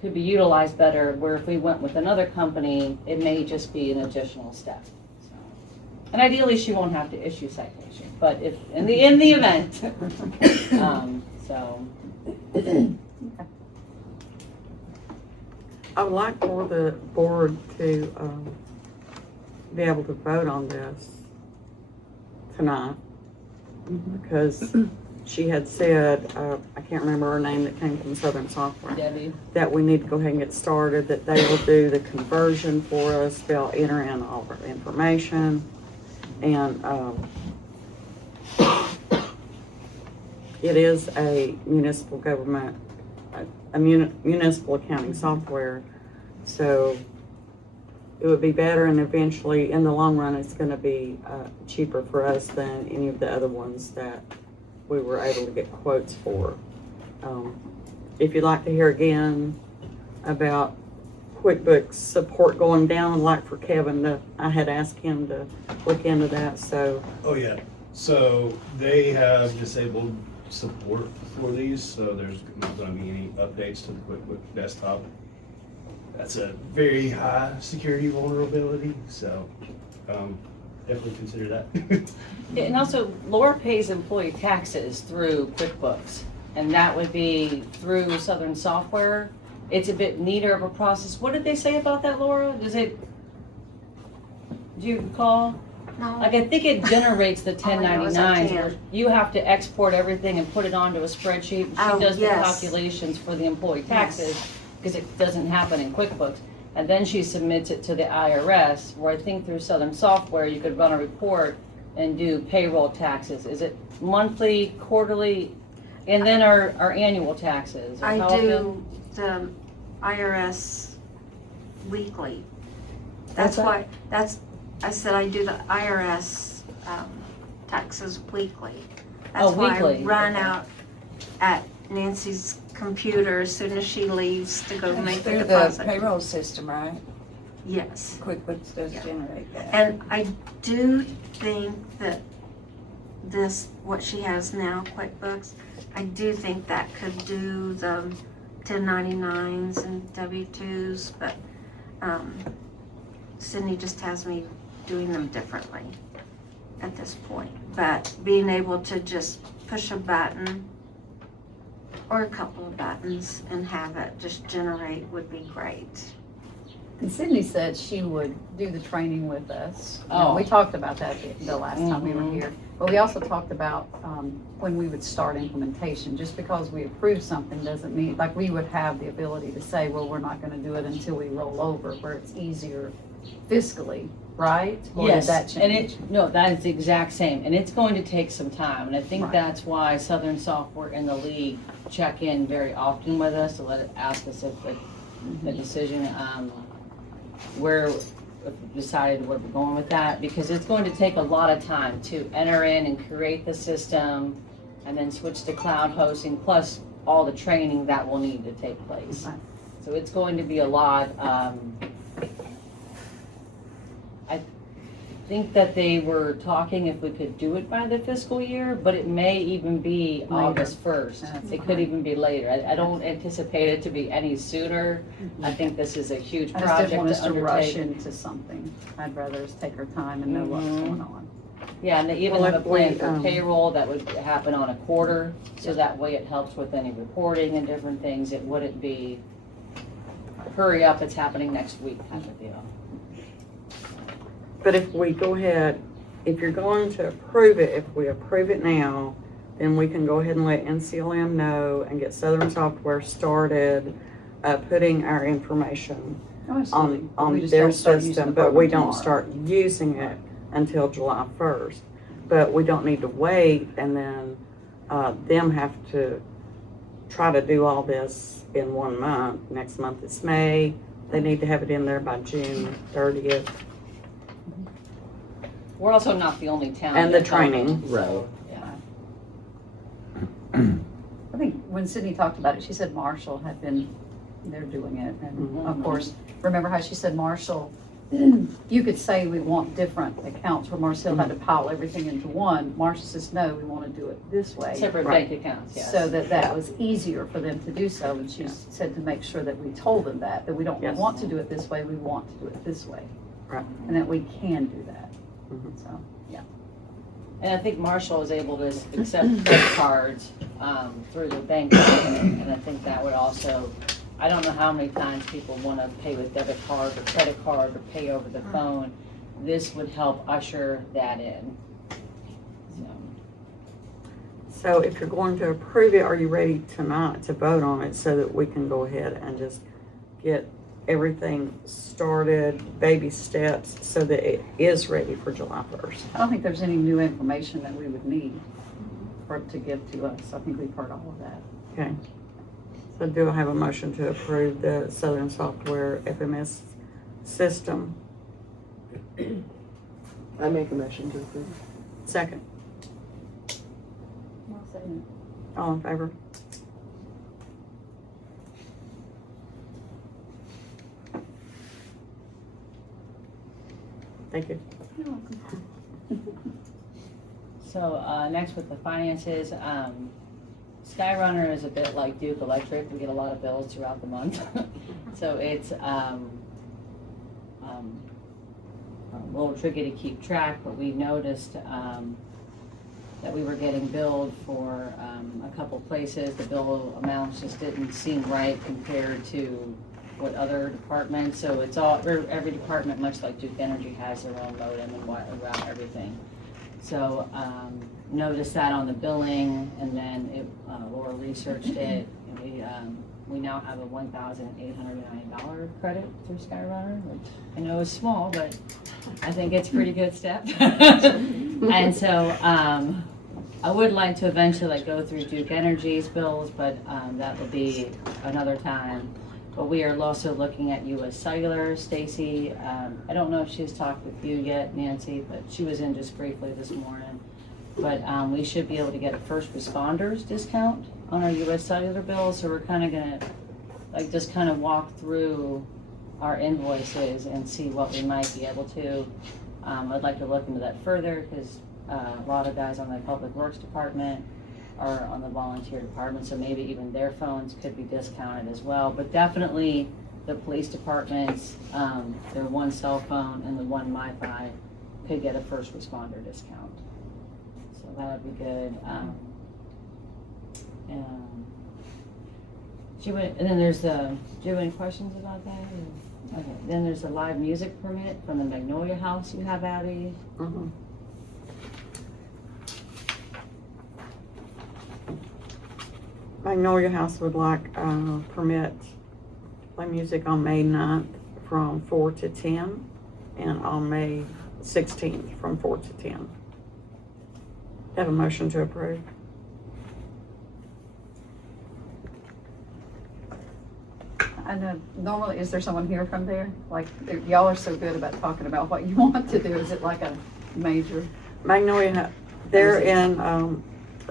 could be utilized better, where if we went with another company, it may just be an additional step. So, and ideally, she won't have to issue citation, but if, in the event, so. I would like for the board to be able to vote on this tonight, because she had said, I can't remember her name that came from Southern Software, Debbie. that we need to go ahead and get started, that they will do the conversion for us, they'll enter in all of our information, and it is a municipal government, a municipal accounting software, so it would be better, and eventually, in the long run, it's gonna be cheaper for us than any of the other ones that we were able to get quotes for. If you'd like to hear again about QuickBooks support going down, like for Kevin, I had asked him to look into that, so. Oh, yeah. So they have disabled support for these, so there's not gonna be any updates to the QuickBooks desktop. That's a very high security vulnerability, so definitely consider that. Yeah, and also Laura pays employee taxes through QuickBooks, and that would be through Southern Software. It's a bit neater of a process. What did they say about that, Laura? Do you recall? No. Like, I think it generates the All I know is I 1099s, can. where you have to export everything and put it onto a spreadsheet. She Oh, does the yes. calculations for the employee taxes, because it doesn't happen in QuickBooks. And then she submits it to the IRS, where I think through Southern Software, you could run a report and do payroll taxes. Is it monthly, quarterly, and then our annual taxes? Or how I do often? the IRS weekly. What's That's that? I said I do the IRS taxes weekly. Oh, That's why weekly. I run Okay. out at Nancy's computer as soon as she leaves to go make the Through the deposit. payroll system, right? Yes. QuickBooks does generate that. And I do think that what she has now, QuickBooks, I do think that could do the 1099s and W-2s, but Sydney just has me doing them differently at this point. But being able to just push a button or a couple of buttons and have it just generate would be great. And Sydney said she would do the training with us. Oh. We talked about that the last time we were Mhm. here. But we also talked about when we would start implementation. Just because we approve something doesn't mean, like, we would have the ability to say, well, we're not gonna do it until we roll over, where it's easier fiscally, right? Or did Yes, that and change? no, that is the exact same, and it's going to take some time, and I think Right. that's why Southern Software and the league check in very often with us to ask us if the decision, where, if we decided where we're going with that, because it's going to take a lot of time to enter in and create the system, and then switch to cloud hosting, plus all the training that will need to take place. Right. So it's going to be a lot. I think that they were talking if we could do it by the fiscal year, but it may even be Later. August 1st. That's It could fine. even be later. I don't anticipate it to be any sooner. I think this is a huge I just didn't project want us to to rush undertake. into something. I'd rather us take our time and know what's Mhm. going on. Yeah, and they even Well, have a if we, plan for payroll that would happen on a quarter, so that way it helps with any reporting and different things. It wouldn't be, hurry up, it's happening next week kind of deal. But if we go ahead, if you're going to approve it, if we approve it now, then we can go ahead and let NCLM know and get Southern Software started putting our information Oh, absolutely. on We just their don't start using system, the but we program don't tomorrow. start using it until July 1st. But we don't need to wait and then them have to try to do all this in 1 month. Next month it's May. They need to have it in there by June 30th. We're also not the only town. And the that helped, training. so, yeah. I think when Sydney talked about it, she said Marshall had been, they're doing it. And of course, remember how she said Marshall, you could say we want different accounts where Marcel had to pile everything into one. Marshall says, no, we want to do it this way. Separate bank accounts, yes. So that was easier for them to do so. And she said to make sure that we told them that we don't Yes. want to do it this way, we want to do it this way. Right. And that we can do that. So, yeah. And I think Marshall is able to accept credit cards through the bank, and I think that would also, I don't know how many times people want to pay with debit card or credit card or pay over the phone. This would help usher that in. So if you're going to approve it, are you ready tonight to vote on it so that we can go ahead and just get everything started, baby steps, so that it is ready for July 1st? I don't think there's any new information that we would need for it to give to us. I think we've heard all of that. Okay. So do I have a motion to approve the Southern Software FMS system? I make a motion to approve. Second. All in favor? Thank you. So next with the finances, Skyrunner is a bit like Duke Electric. We get a lot of bills throughout the month. So it's a little tricky to keep track, but we noticed that we were getting billed for a couple places. The bill amounts just didn't seem right compared to what other departments. So it's all, every department, much like Duke Energy, has their own modem and route everything. So noticed that on the billing, and then Laura researched it, and we now have a $1,809 credit through Skyrunner, which I know is small, but I think it's a pretty good step. And so I would like to eventually go through Duke Energy's bills, but that will be another time. But we are also looking at US Cellular. Stacy, I don't know if she's talked with you yet, Nancy, but she was in just briefly this morning. But we should be able to get a first responders discount on our US Cellular bill. So we're kind of gonna just kind of walk through our invoices and see what we might be able to. I'd like to look into that further because a lot of guys on the Public Works Department are on the volunteer department, so maybe even their phones could be discounted as well. But definitely the police departments, their one cell phone and the one MiFi could get a first responder discount. So that would be good. And then there's the, do you have any questions about that? Okay. Then there's the live music permit from the Magnolia House you have, Abby. Mm-hmm. Magnolia House would like permit to play music on May 9th from 4 to 10 and on May 16th from 4 to 10. Have a motion to approve. I know, normally, is there someone here from there? Like, y'all are so good about talking about what you want to do. Is it like a major? Magnolia, they're in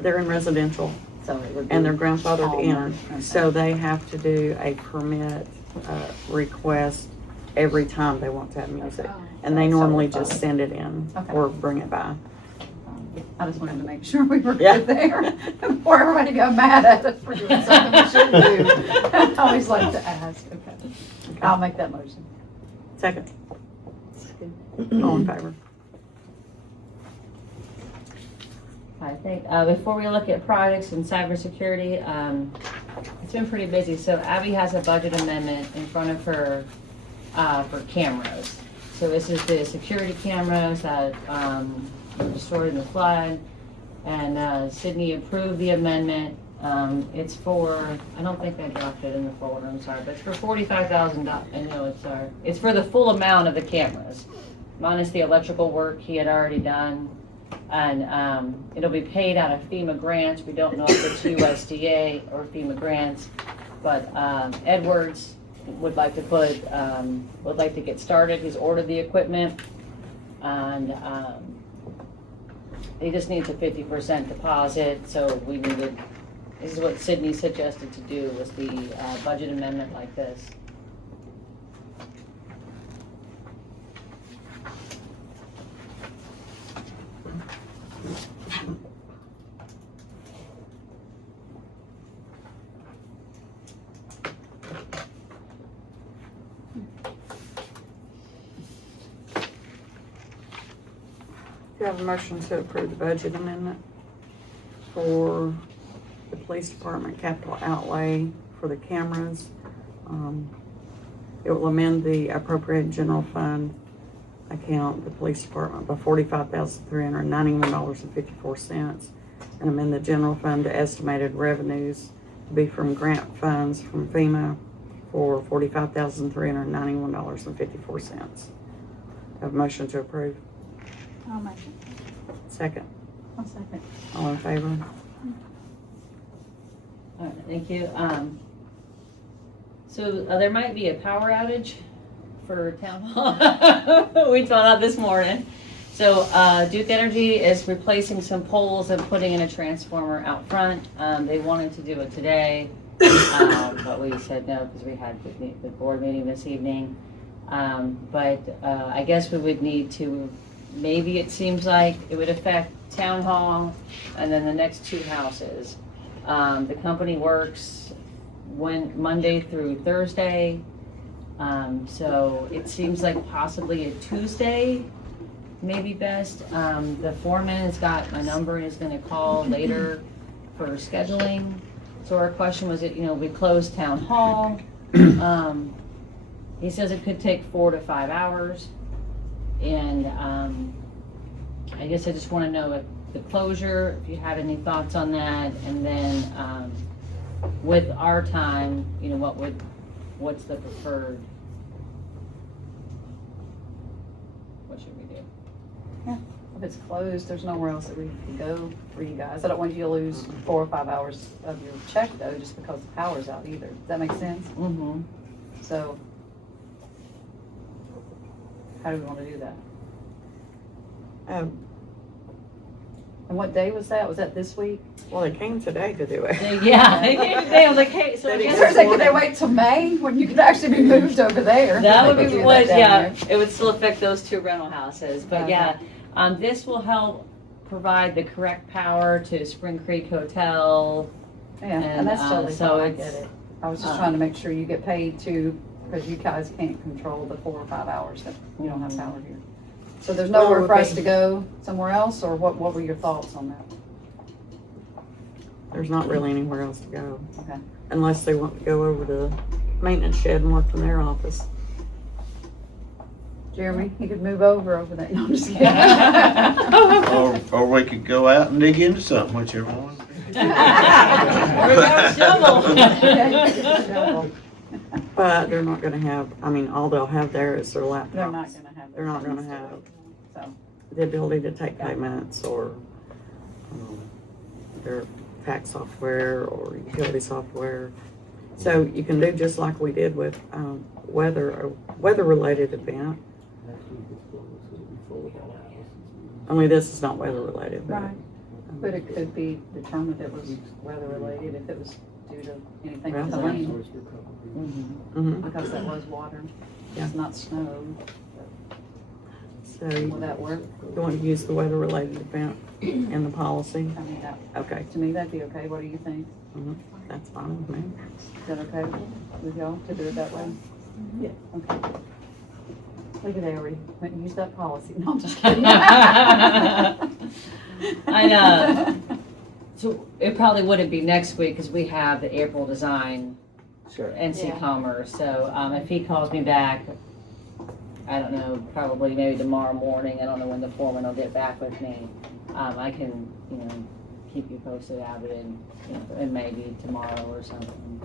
residential. So it would be. And they're grandfathered all in, month, okay. so they have to do a permit request every time they want to have music. And they normally just send it in Okay. or bring it by. I just wanted to make sure we were Yeah. good there before everybody got mad at us for doing something we shouldn't do. I always like to ask, okay. I'll make that motion. Second. All in favor? I think before we look at products and cybersecurity, it's been pretty busy. So Abby has a budget amendment in front of her for cameras. So this is the security cameras that were destroyed in the flood. And Sydney approved the amendment It's for, I don't think I dropped it in the folder, I'm sorry, but it's for $45,000. I know it's for the full amount of the cameras, minus the electrical work he had already done. And it'll be paid out of FEMA grants. We don't know if it's USDA or FEMA grants, but Edwards would like to get started. He's ordered the equipment, and he just needs a 50% deposit. So this is what Sydney suggested to do, was the budget amendment like this. Do you have a motion to approve the budget amendment for the police department capital outlay for the cameras? It will amend the appropriate general fund account, the police department, by $45,391.54, and amend the general fund to estimated revenues to be from grant funds from FEMA for $45,391.54. Have a motion to approve. I'll make it. Second. I'll second. All in favor? All right, thank you. So there might be a power outage for town hall. We found out this morning. So Duke Energy is replacing some poles and putting in a transformer out front. They wanted to do it today, but we said no because we had the board meeting this evening. But I guess we would need to, maybe it seems like it would affect town hall and then the next two houses. The company works Monday through Thursday. So it seems like possibly a Tuesday may be best. The foreman has got my number and is gonna call later for scheduling. So our question was, we closed town hall. He says it could take 4 to 5 hours. And I guess I just wanna know if the closure, if you had any thoughts on that, and then with our time, what's the preferred? What should we do? If it's closed, there's nowhere else that we can go for you guys. I don't want you to lose 4 or 5 hours of your check though, just because the power's out either. Does that make sense? Mm-hmm. So, how do we want to do that? And what day was that? Was that this week? Well, they came today to do it. Yeah, they came today. I was like, hey, so I guess Could they wait till May when you could actually be moved over there? that would be Do what, that down yeah, there. it would still affect those two rental houses, but Okay. yeah. This will help provide the correct power to Spring Creek Hotel. Yeah, and that's totally so fine, I it's, get it. I was just trying to make sure you get paid too, because you guys can't control the 4 or 5 hours that you don't have power here. So there's nowhere for us to go somewhere else, or what were your thoughts on that? There's not really anywhere else to go. Okay. Unless they want to go over to the maintenance shed and work from their office. Jeremy, you could move over there. No, I'm just kidding. Or we could go out and dig into something, whichever one. Or we got a shovel. But they're not gonna have, all they'll have there is their laptops. They're not gonna have. They're not gonna have So, the ability to take payments or their tax software or utility software. So you can do just like we did with a weather-related event. Only this is not weather-related. right. But it could be determined it was weather related if it was due to anything with the rain. Mm-hmm. Because that was water. Yeah. It's not snow. So Will that work? you want to use the weather-related event in the policy? I mean, Okay, to me, that'd be okay. What do you think? that's fine with me. Is that okay with y'all to do it that way? Yeah. Okay. Look at they already went and used that policy. No, I'm just kidding. I know. So it probably wouldn't be next week because we have the April design Sure. NC Yeah. Commerce. So if he calls me back, I don't know, probably maybe tomorrow morning. I don't know when the foreman will get back with me. I can, keep you posted, Abbott, and, and maybe tomorrow or something.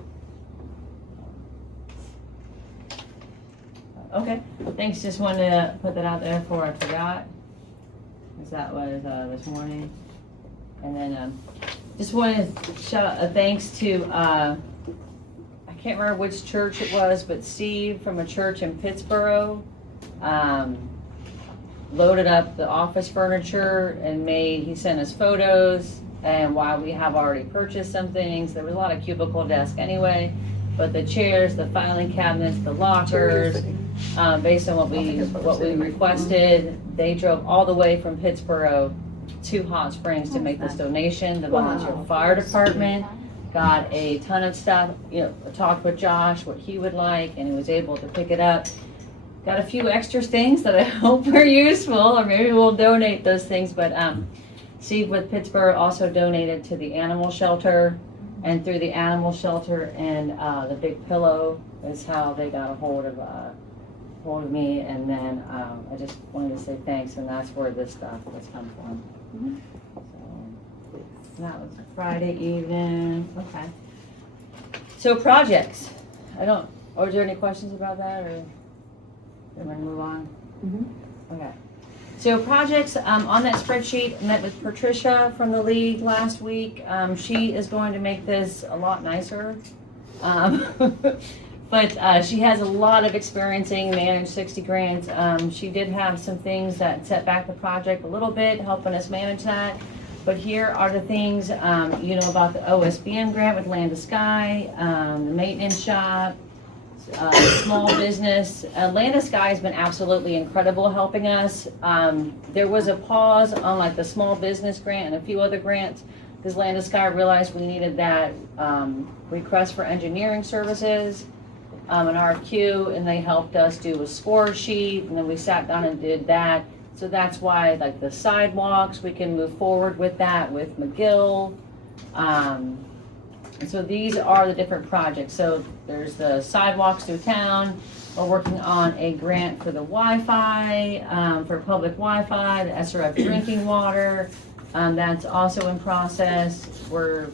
Okay, thanks, just wanted to put that out there before I forgot, because that was, this morning. And then, just wanted to shout out a thanks to, I can't remember which church it was, but Steve from a church in Pittsburgh, loaded up the office furniture and he sent us photos, and while we have already purchased some things, there was a lot of cubicle desks anyway, but the chairs, the filing cabinets, the lockers, based on what we requested, they drove all the way from Pittsburgh to Hot Springs to make this donation. The volunteer fire department got a ton of stuff, talked with Josh, what he would like, and he was able to pick it up. Got a few extra things that I hope are useful, or maybe we'll donate those things, but Steve with Pittsburgh also donated to the animal shelter, and through the animal shelter and the Big Pillow is how they got a hold of me, and then I just wanted to say thanks, and that's where this stuff has come from. So that was Friday evening. Okay. So projects. Is there any questions about that, or do you want to move on? Okay. So projects, on that spreadsheet, met with Patricia from the league last week. She is going to make this a lot nicer. But she has a lot of experiencing managed 60 grants. She did have some things that set back the project a little bit, helping us manage that. But here are the things, about the OSBM grant with Land to Sky, the maintenance shop, small business. Land to Sky has been absolutely incredible helping us. There was a pause on like the small business grant and a few other grants because Land to Sky realized we needed that request for engineering services. An RFQ, and they helped us do a score sheet, and then we sat down and did that. So that's why, like the sidewalks, we can move forward with that with McGill. And so these are the different projects. So there's the sidewalks through town. We're working on a grant for the Wi-Fi, for public Wi-Fi, the SRF drinking water. That's also in process. We're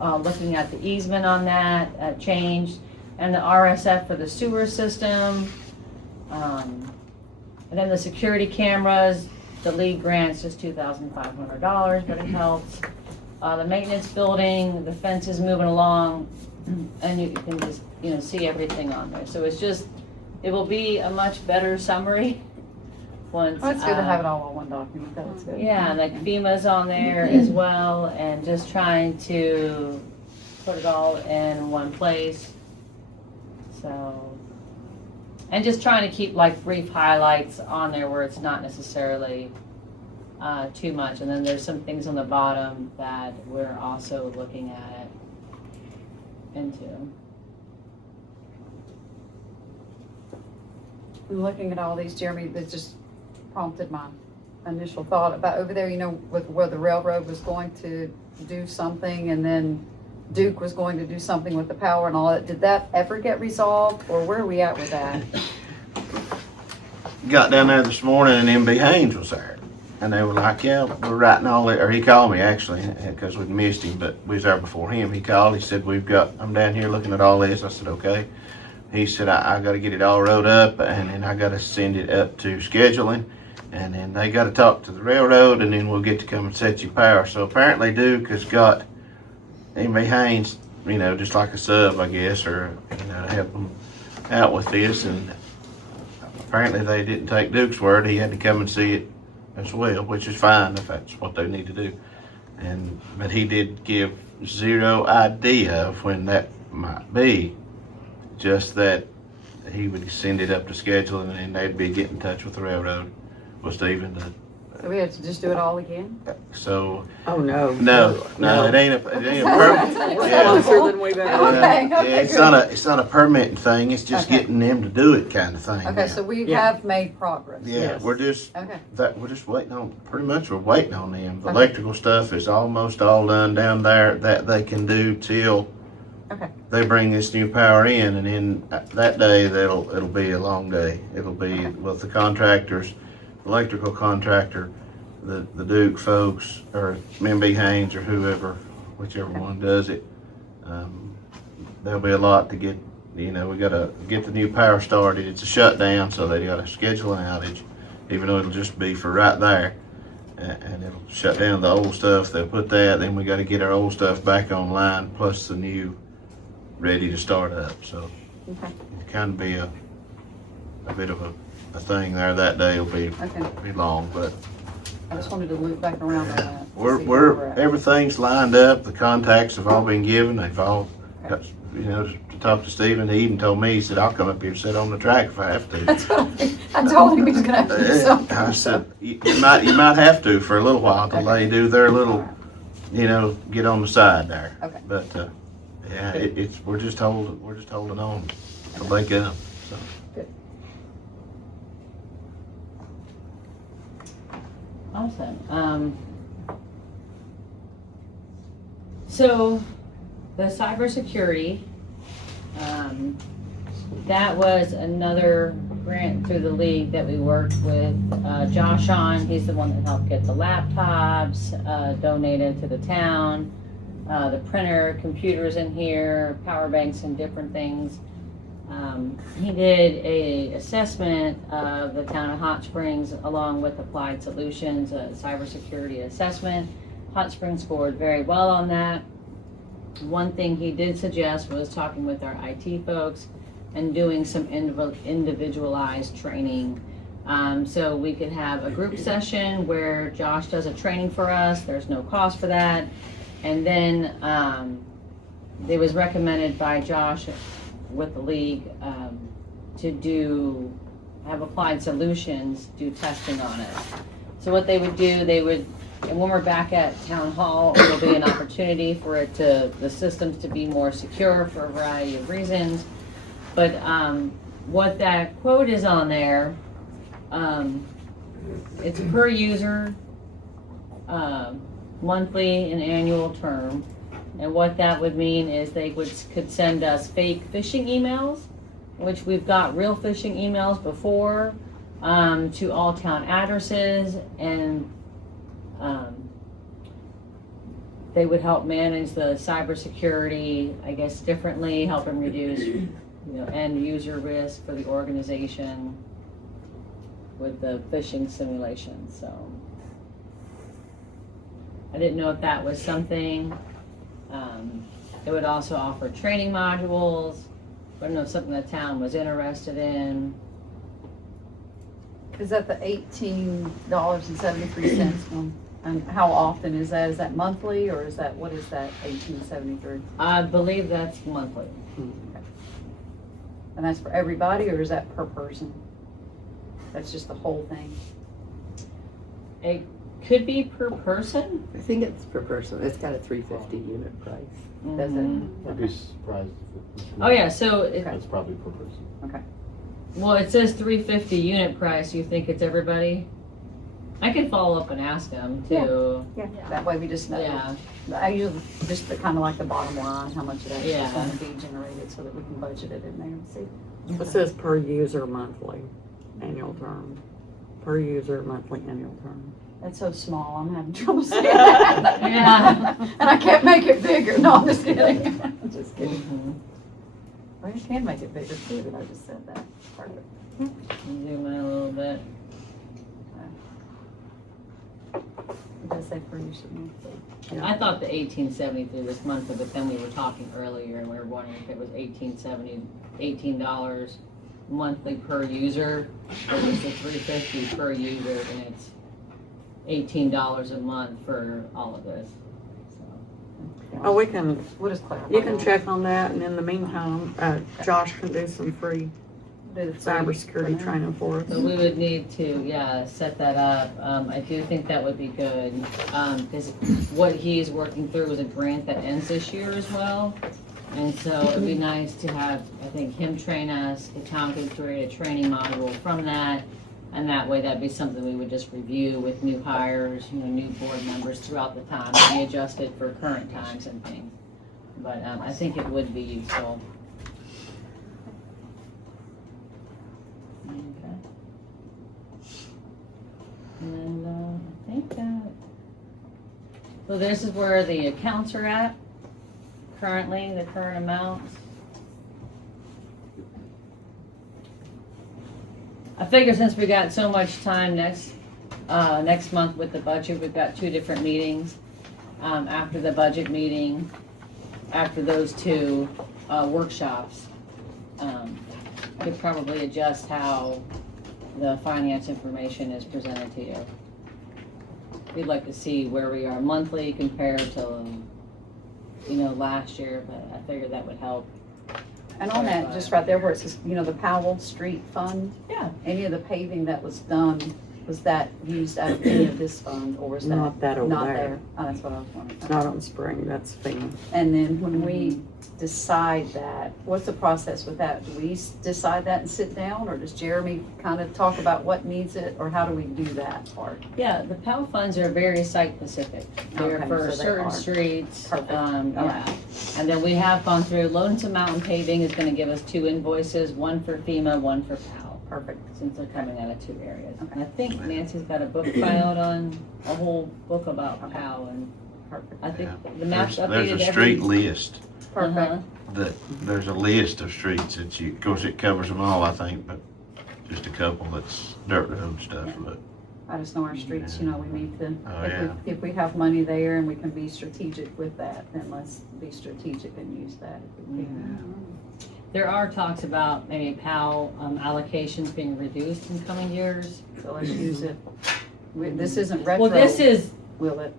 looking at the easement on that changed. And the RSF for the sewer system. And then the security cameras, the league grant's just $2,500, but it helps. The maintenance building, the fence is moving along, and you can just, see everything on there. So it will be a much better summary once. Well, it's good to have it all on one document, that's good. Yeah, like FEMA's on there as well, and just trying to put it all in one place. So, and just trying to keep like brief highlights on there where it's not necessarily too much. And then there's some things on the bottom that we're also looking at into. Looking at all these, Jeremy, that just prompted my initial thought about over there, with where the railroad was going to do something, and then Duke was going to do something with the power and all that. Did that ever get resolved, or where are we at with that? Got down there this morning and MB Haynes was there. And they were like, yeah, we're writing all that, or he called me actually, because we'd missed him, but we was there before him. He called, he said, I'm down here looking at all this. I said, okay. He said, I got to get it all wrote up, and then I got to send it up to scheduling, and then they got to talk to the railroad, and then we'll get to come and set you power. So apparently Duke has got MB Haynes, just like a sub, I guess, or, to help them out with this. And apparently they didn't take Duke's word. He had to come and see it as well, which is fine if that's what they need to do. But he did give zero idea of when that might be, just that he would send it up to scheduling, and then they'd be getting in touch with the railroad, with Stephen. So we have to just do it all again? So. Oh, no. No, it ain't a permit. Closer than we've ever. Okay, It's not a permitting thing, it's just getting them to do it kind of thing. Okay, so we have made progress. Yeah, Yes. we're just waiting on, we're waiting on them. The Okay. electrical stuff is almost all done down there that they can do till they bring this new power in, and then that day, it'll be a long day. It'll be with the contractors, electrical contractor, the Duke folks, or MB Haynes, or whoever, whichever one does it, there'll be a lot to get, we gotta get the new power started. It's a shutdown, so they gotta schedule an outage, even though it'll just be for right there. And it'll shut down the old stuff. They'll put that, then we gotta get our old stuff back online, plus the new ready to start up. So Okay. it kind of be a bit of a thing there. That day will be long, but I just wanted to loop back around on that. to see where we're at. everything's lined up. The contacts have all been given. They've all got, to talk to Stephen. He even told me, he said, I'll come up here and sit on the track if I have to. That's what I told him he was gonna have to do something. I said, you might have to for a little while till they do their little, get on the side there. Okay. But, yeah, we're just holding on till they come, so. Awesome. So the cybersecurity, that was another grant through the league that we worked with Josh on. He's the one that helped get the laptops donated to the town, the printer, computers in here, power banks and different things. He did a assessment of the town of Hot Springs along with Applied Solutions, a cybersecurity assessment. Hot Springs scored very well on that. One thing he did suggest was talking with our IT folks and doing some individualized training. So we could have a group session where Josh does a training for us. There's no cost for that. And then it was recommended by Josh with the league to have Applied Solutions do testing on it. So what they would do, and when we're back at town hall, it'll be an opportunity for the systems to be more secure for a variety of reasons. But what that quote is on there, it's per user, monthly and annual term. And what that would mean is they could send us fake phishing emails, which we've got real phishing emails before, to all town addresses, and they would help manage the cybersecurity, I guess, differently, help them reduce, end user risk for the organization with the phishing simulation. So I didn't know if that was something. It would also offer training modules. I don't know if something the town was interested in. Is that the $18.73 one? And how often is that? Is that monthly, or is that, what is that, $18.73? I believe that's monthly. Okay. And that's for everybody, or is that per person? That's just the whole thing? It could be per person. I think it's per person. It's got a $3.50 unit price. Does it? I'd be surprised if Oh yeah, so it's probably per person. Okay. well, it says $3.50 unit price. You think it's everybody? I can follow up and ask them too. Yeah, that way we just know. Yeah. I usually just kind of like the bottom line, how much it actually is Yeah. going to be generated, so that we can budget it in there and see. It says per user monthly, annual term. Per user monthly, annual term. That's so small, I'm having trouble seeing that. Yeah. And I can't make it bigger. No, I'm just kidding. I'm just kidding. Mhm. Well, you can make it bigger too, but I just said that. Perfect. Zoom in a little bit. It does say per user monthly. I thought the 1873 was monthly, but then we were talking earlier and we were wondering if it was $18 monthly per user, or was it $3.50 per user, and it's $18 a month for all of this. Oh, we can, We'll just clarify. you can check on that, and in the meantime, Josh can do some free cybersecurity training for us. So we would need to, set that up. I do think that would be good, because what he's working through is a grant that ends this year as well. And so it'd be nice to have, I think, him train us, the town could create a training module from that. And that way, that'd be something we would just review with new hires, new board members throughout the time, and be adjusted for current times and things. But I think it would be useful. Okay. And I think So this is where the accounts are at, currently, the current amounts. I figure since we got so much time next month with the budget, we've got 2 different meetings. After the budget meeting, after those 2 workshops, I could probably adjust how the finance information is presented to you. We'd like to see where we are monthly compared to, last year, but I figured that would help. And on that, just right there where it says, the Powell Street Fund, Yeah. any of the paving that was done, was that used out of any of this fund, or was that? Not that over Not there. there? Oh, that's what I was wondering. Not on spring, that's FEMA. And then when we decide that, what's the process with that? Do we decide that and sit down, or does Jeremy kind of talk about what needs it, or how do we do that part? Yeah, the PAL funds are very site-specific. They're Okay, for so they certain are. streets. Perfect. Yeah. And then we have gone through, Lonesome Mountain Paving is gonna give us 2 invoices, one for FEMA, one for PAL. Perfect. Since they're coming out of 2 areas. Okay. And I think Nancy's got a book filed on, a whole book about PAL, and Perfect. I think Yeah. the map's There's updated a every. street list. Perfect. Uh-huh. There's a list of streets that of course it covers them all, I think, but just a couple that's dirt road stuff, but. I just know our streets, we need to, Oh, yeah. if we have money there and we can be strategic with that, then let's be strategic and use that if we can. There are talks about maybe PAL allocations being reduced in coming years. So let's use it. This isn't retro. Well, this is, Will it?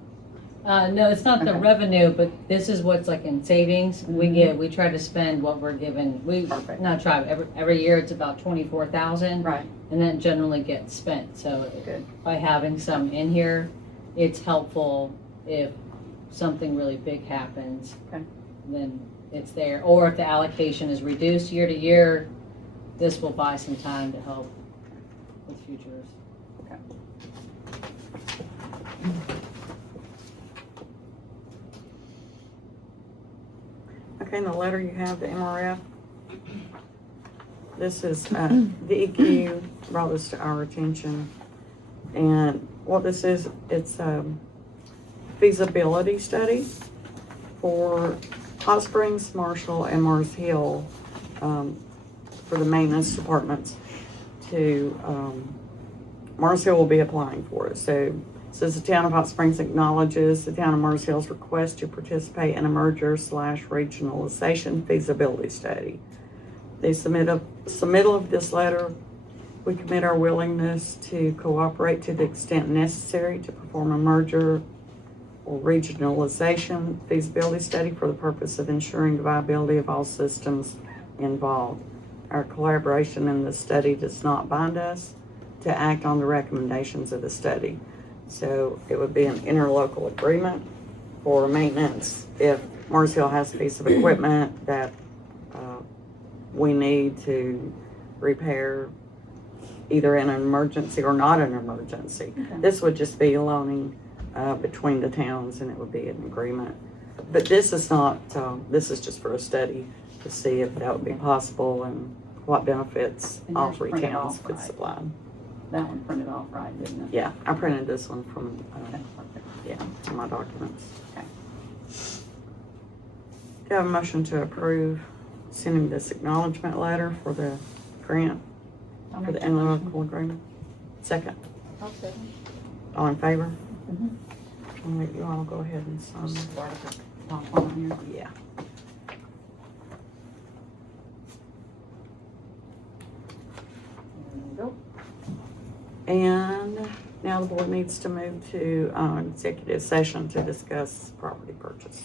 no, it's not the Okay. revenue, but this is what's like in savings. We try to spend what we're given. Perfect. Not try, every year it's about 24,000. Right. And then generally gets spent. So Good. by having some in here, it's helpful if something really big happens. Okay. Then it's there. Or if the allocation is reduced year to year, this will buy some time to help with futures. Okay. Okay, in the letter you have, the MRF. This is, the EQ brought this to our attention. And what this is, it's a feasibility study for Hot Springs, Marshall, and Mars Hill, for the maintenance departments to, Mars Hill will be applying for it. So it says the town of Hot Springs acknowledges the town of Mars Hill's request to participate in a merger/regionalization feasibility study. The submittal of this letter, we commit our willingness to cooperate to the extent necessary to perform a merger or regionalization feasibility study for the purpose of ensuring the viability of all systems involved. Our collaboration in the study does not bind us to act on the recommendations of the study. So it would be an interlocal agreement for maintenance if Mars Hill has a piece of equipment that we need to repair either in an emergency or not an emergency. Okay. This would just be loaning between the towns, and it would be an agreement. But this is not, this is just for a study to see if that would be possible and what benefits And all yours 3 printed towns off could right. supply. That one printed off right, didn't it? Yeah, I printed this one from, Okay, perfect. yeah, from my documents. Okay. Do you have a motion to approve sending this acknowledgement letter for the grant, I'll for make the that motion. interlocal agreement? Second, I'll second. all in favor? Mhm. I'll let you all go ahead and sign. Start at the top one here. Yeah. There we go. And now the board needs to move to executive session to discuss property purchase.